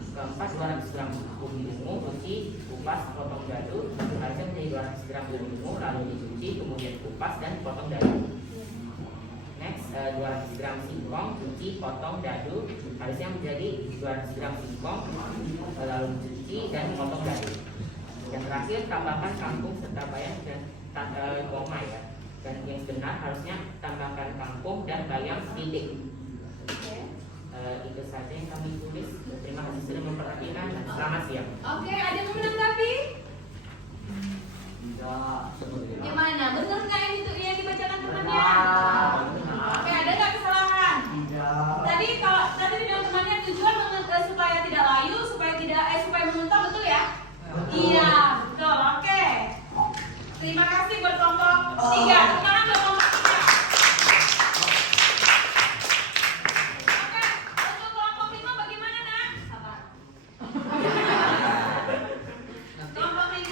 Keempat 200 gram ubi ungu, cuci, kupas, potong dadu. Harusnya menjadi 200 gram ubi ungu, lalu dicuci, kemudian kupas dan potong dadu. Next 200 gram singkong, cuci, potong dadu. Harusnya menjadi 200 gram singkong, lalu dicuci dan potong dadu. Yang terakhir tambahkan kangkung serta bayam dan bawang ya. Dan yang benar harusnya tambahkan kangkung dan bayam titik. Itu saja yang kami tulis. Terima kasih sudah memperhatikan dan selamat siang. Oke, ada yang mau menanggapi? Gimana? Benar nggak yang dibacakan temannya? Oke, ada nggak kesalahan? Tadi kalau tadi bilang temannya tujuan supaya tidak layu, supaya mengental, betul ya? Iya, betul. Oke. Terima kasih buat kelompok 3. Sekarang buat kelompok 3. Oke, untuk kelompok 5 bagaimana, Nak? Sabar. Kelompok 5,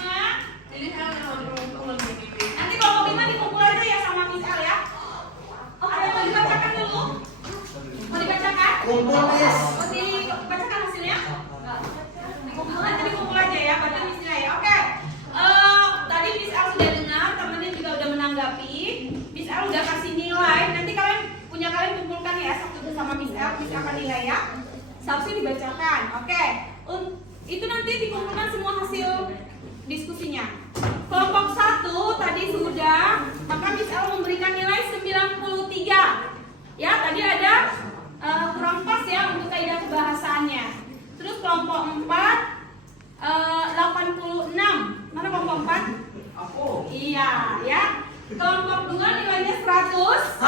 nanti kelompok 5 dikumpul aja ya sama Miss El ya. Ada yang mau dibacakan dulu? Mau dibacakan? Kumpul, Miss. Mau dibacakan hasilnya? Dikumpul aja ya, baca Missnya ya. Oke. Tadi Miss El sudah dengar, temennya juga udah menanggapi. Miss El udah kasih nilai. Nanti kalian kumpulkan ya satu sama Miss El. Miss El akan nilai ya. Sabtu dibacakan. Oke. Itu nanti dikumpulkan semua hasil diskusinya. Kelompok 1 tadi sudah, maka Miss El memberikan nilai 93. Ya, tadi ada kurang pas ya untuk kaidah kebahasaannya. Terus kelompok 4 86. Mana kelompok 4? Aku. Iya, ya. Kelompok 2 nilainya 100.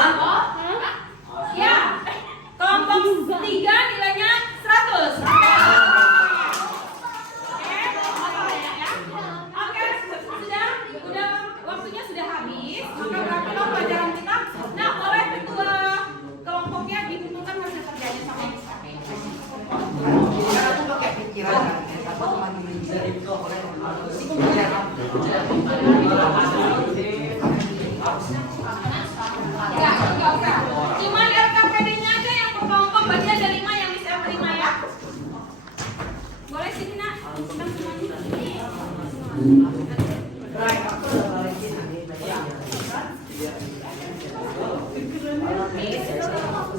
Ya. Kelompok 3 nilainya 100. Oke, sudah waktunya sudah habis. Maka berarti pelajaran kita. Nah, oleh ketua kelompoknya dikumpulkan hasil kerjanya sama Miss El. Kan aku pakai pikiran kan, apa semakin Enggak usah. Cuma LKPD-nya aja yang per kelompok bagian dari 5 yang Miss El terima ya. Boleh sini, Nak? Kan semuanya.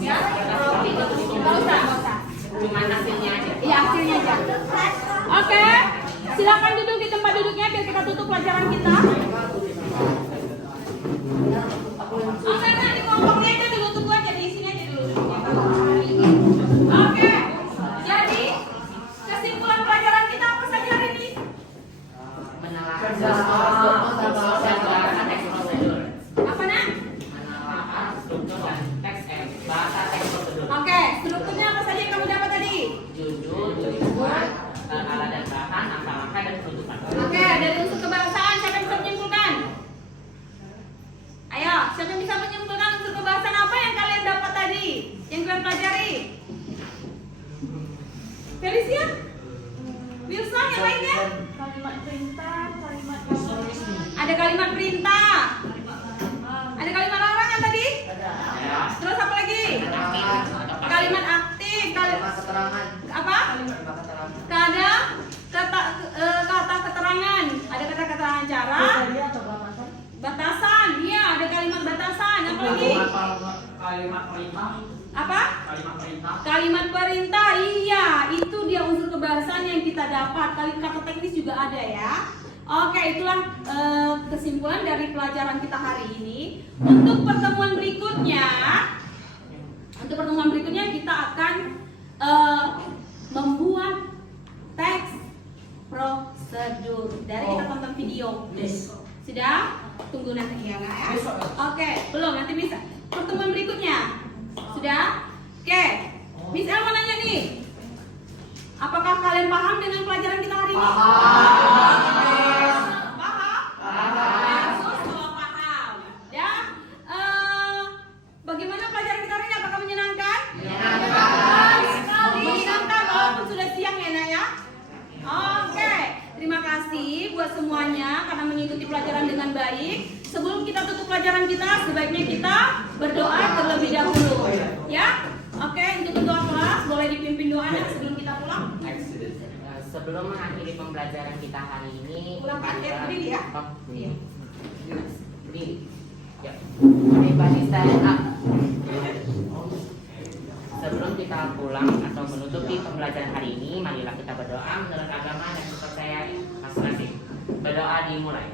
Ya? Enggak usah. Cuma hasilnya aja. Iya, hasilnya aja. Oke. Silakan duduk di tempat duduknya biar kita tutup pelajaran kita. Oke, nah di kelompoknya aja dulu, tunggu aja di sini aja dulu duduknya. Oke. Jadi kesimpulan pelajaran kita apa saja hari ini? Menelaah struktur dan bahasa teks prosedur. Apa, Nak? Menelaah struktur dan bahasa teks prosedur. Oke, strukturnya apa saja yang kamu dapat tadi? Judul, tujuan, alat dan bahan, angka-angka dan penutupan. Oke, dari unsur kebahasaan siapa yang bisa menyimpulkan? Ayo, siapa yang bisa menyimpulkan unsur kebahasaan apa yang kalian dapat tadi? Yang kalian pelajari? Felicia? Wilson, yang lainnya? Kalimat perintah, kalimat Ada kalimat perintah. Ada kalimat larangan tadi? Ya. Terus apa lagi? Kalimat aktif, kalimat keterangan. apa? Kalimat keterangan. Ada kata keterangan. Ada kata keterangan cara. Batasan, iya ada kalimat batasan. Apa lagi? Kalimat perintah. Apa? Kalimat perintah. Kalimat perintah, iya itu dia unsur kebahasaan yang kita dapat. Kata teknis juga ada ya. Oke, itulah kesimpulan dari pelajaran kita hari ini. Untuk pertemuan berikutnya kita akan membuat teks prosedur dari kita tonton video. Sudah? Tunggu nanti ya, Nak, ya. Oke, belum, nanti bisa. Pertemuan berikutnya. Sudah? Oke. Miss El mau nanya nih. Apakah kalian paham dengan pelajaran kita hari ini? Paham? Semua paham. Ya. Bagaimana pelajaran kita hari ini? Apakah menyenangkan? Menyenangkan walaupun sudah siang ya, Nak, ya. Oke. Terima kasih buat semuanya karena mengikuti pelajaran dengan baik. Sebelum kita tutup pelajaran kita, sebaiknya kita berdoa terlebih dahulu. Ya? Oke, untuk berdoa kelas boleh dipimpin doanya sebelum kita pulang. Sebelum mengakhiri pembelajaran kita hari ini, Pulang berdiri ya? Oh, berdiri. Berdiri. Ya. Everybody stand up. Sebelum kita pulang atau menutupi pembelajaran hari ini, marilah kita berdoa menurut agama dan kepercayaan masing-masing. Berdoa dimulai.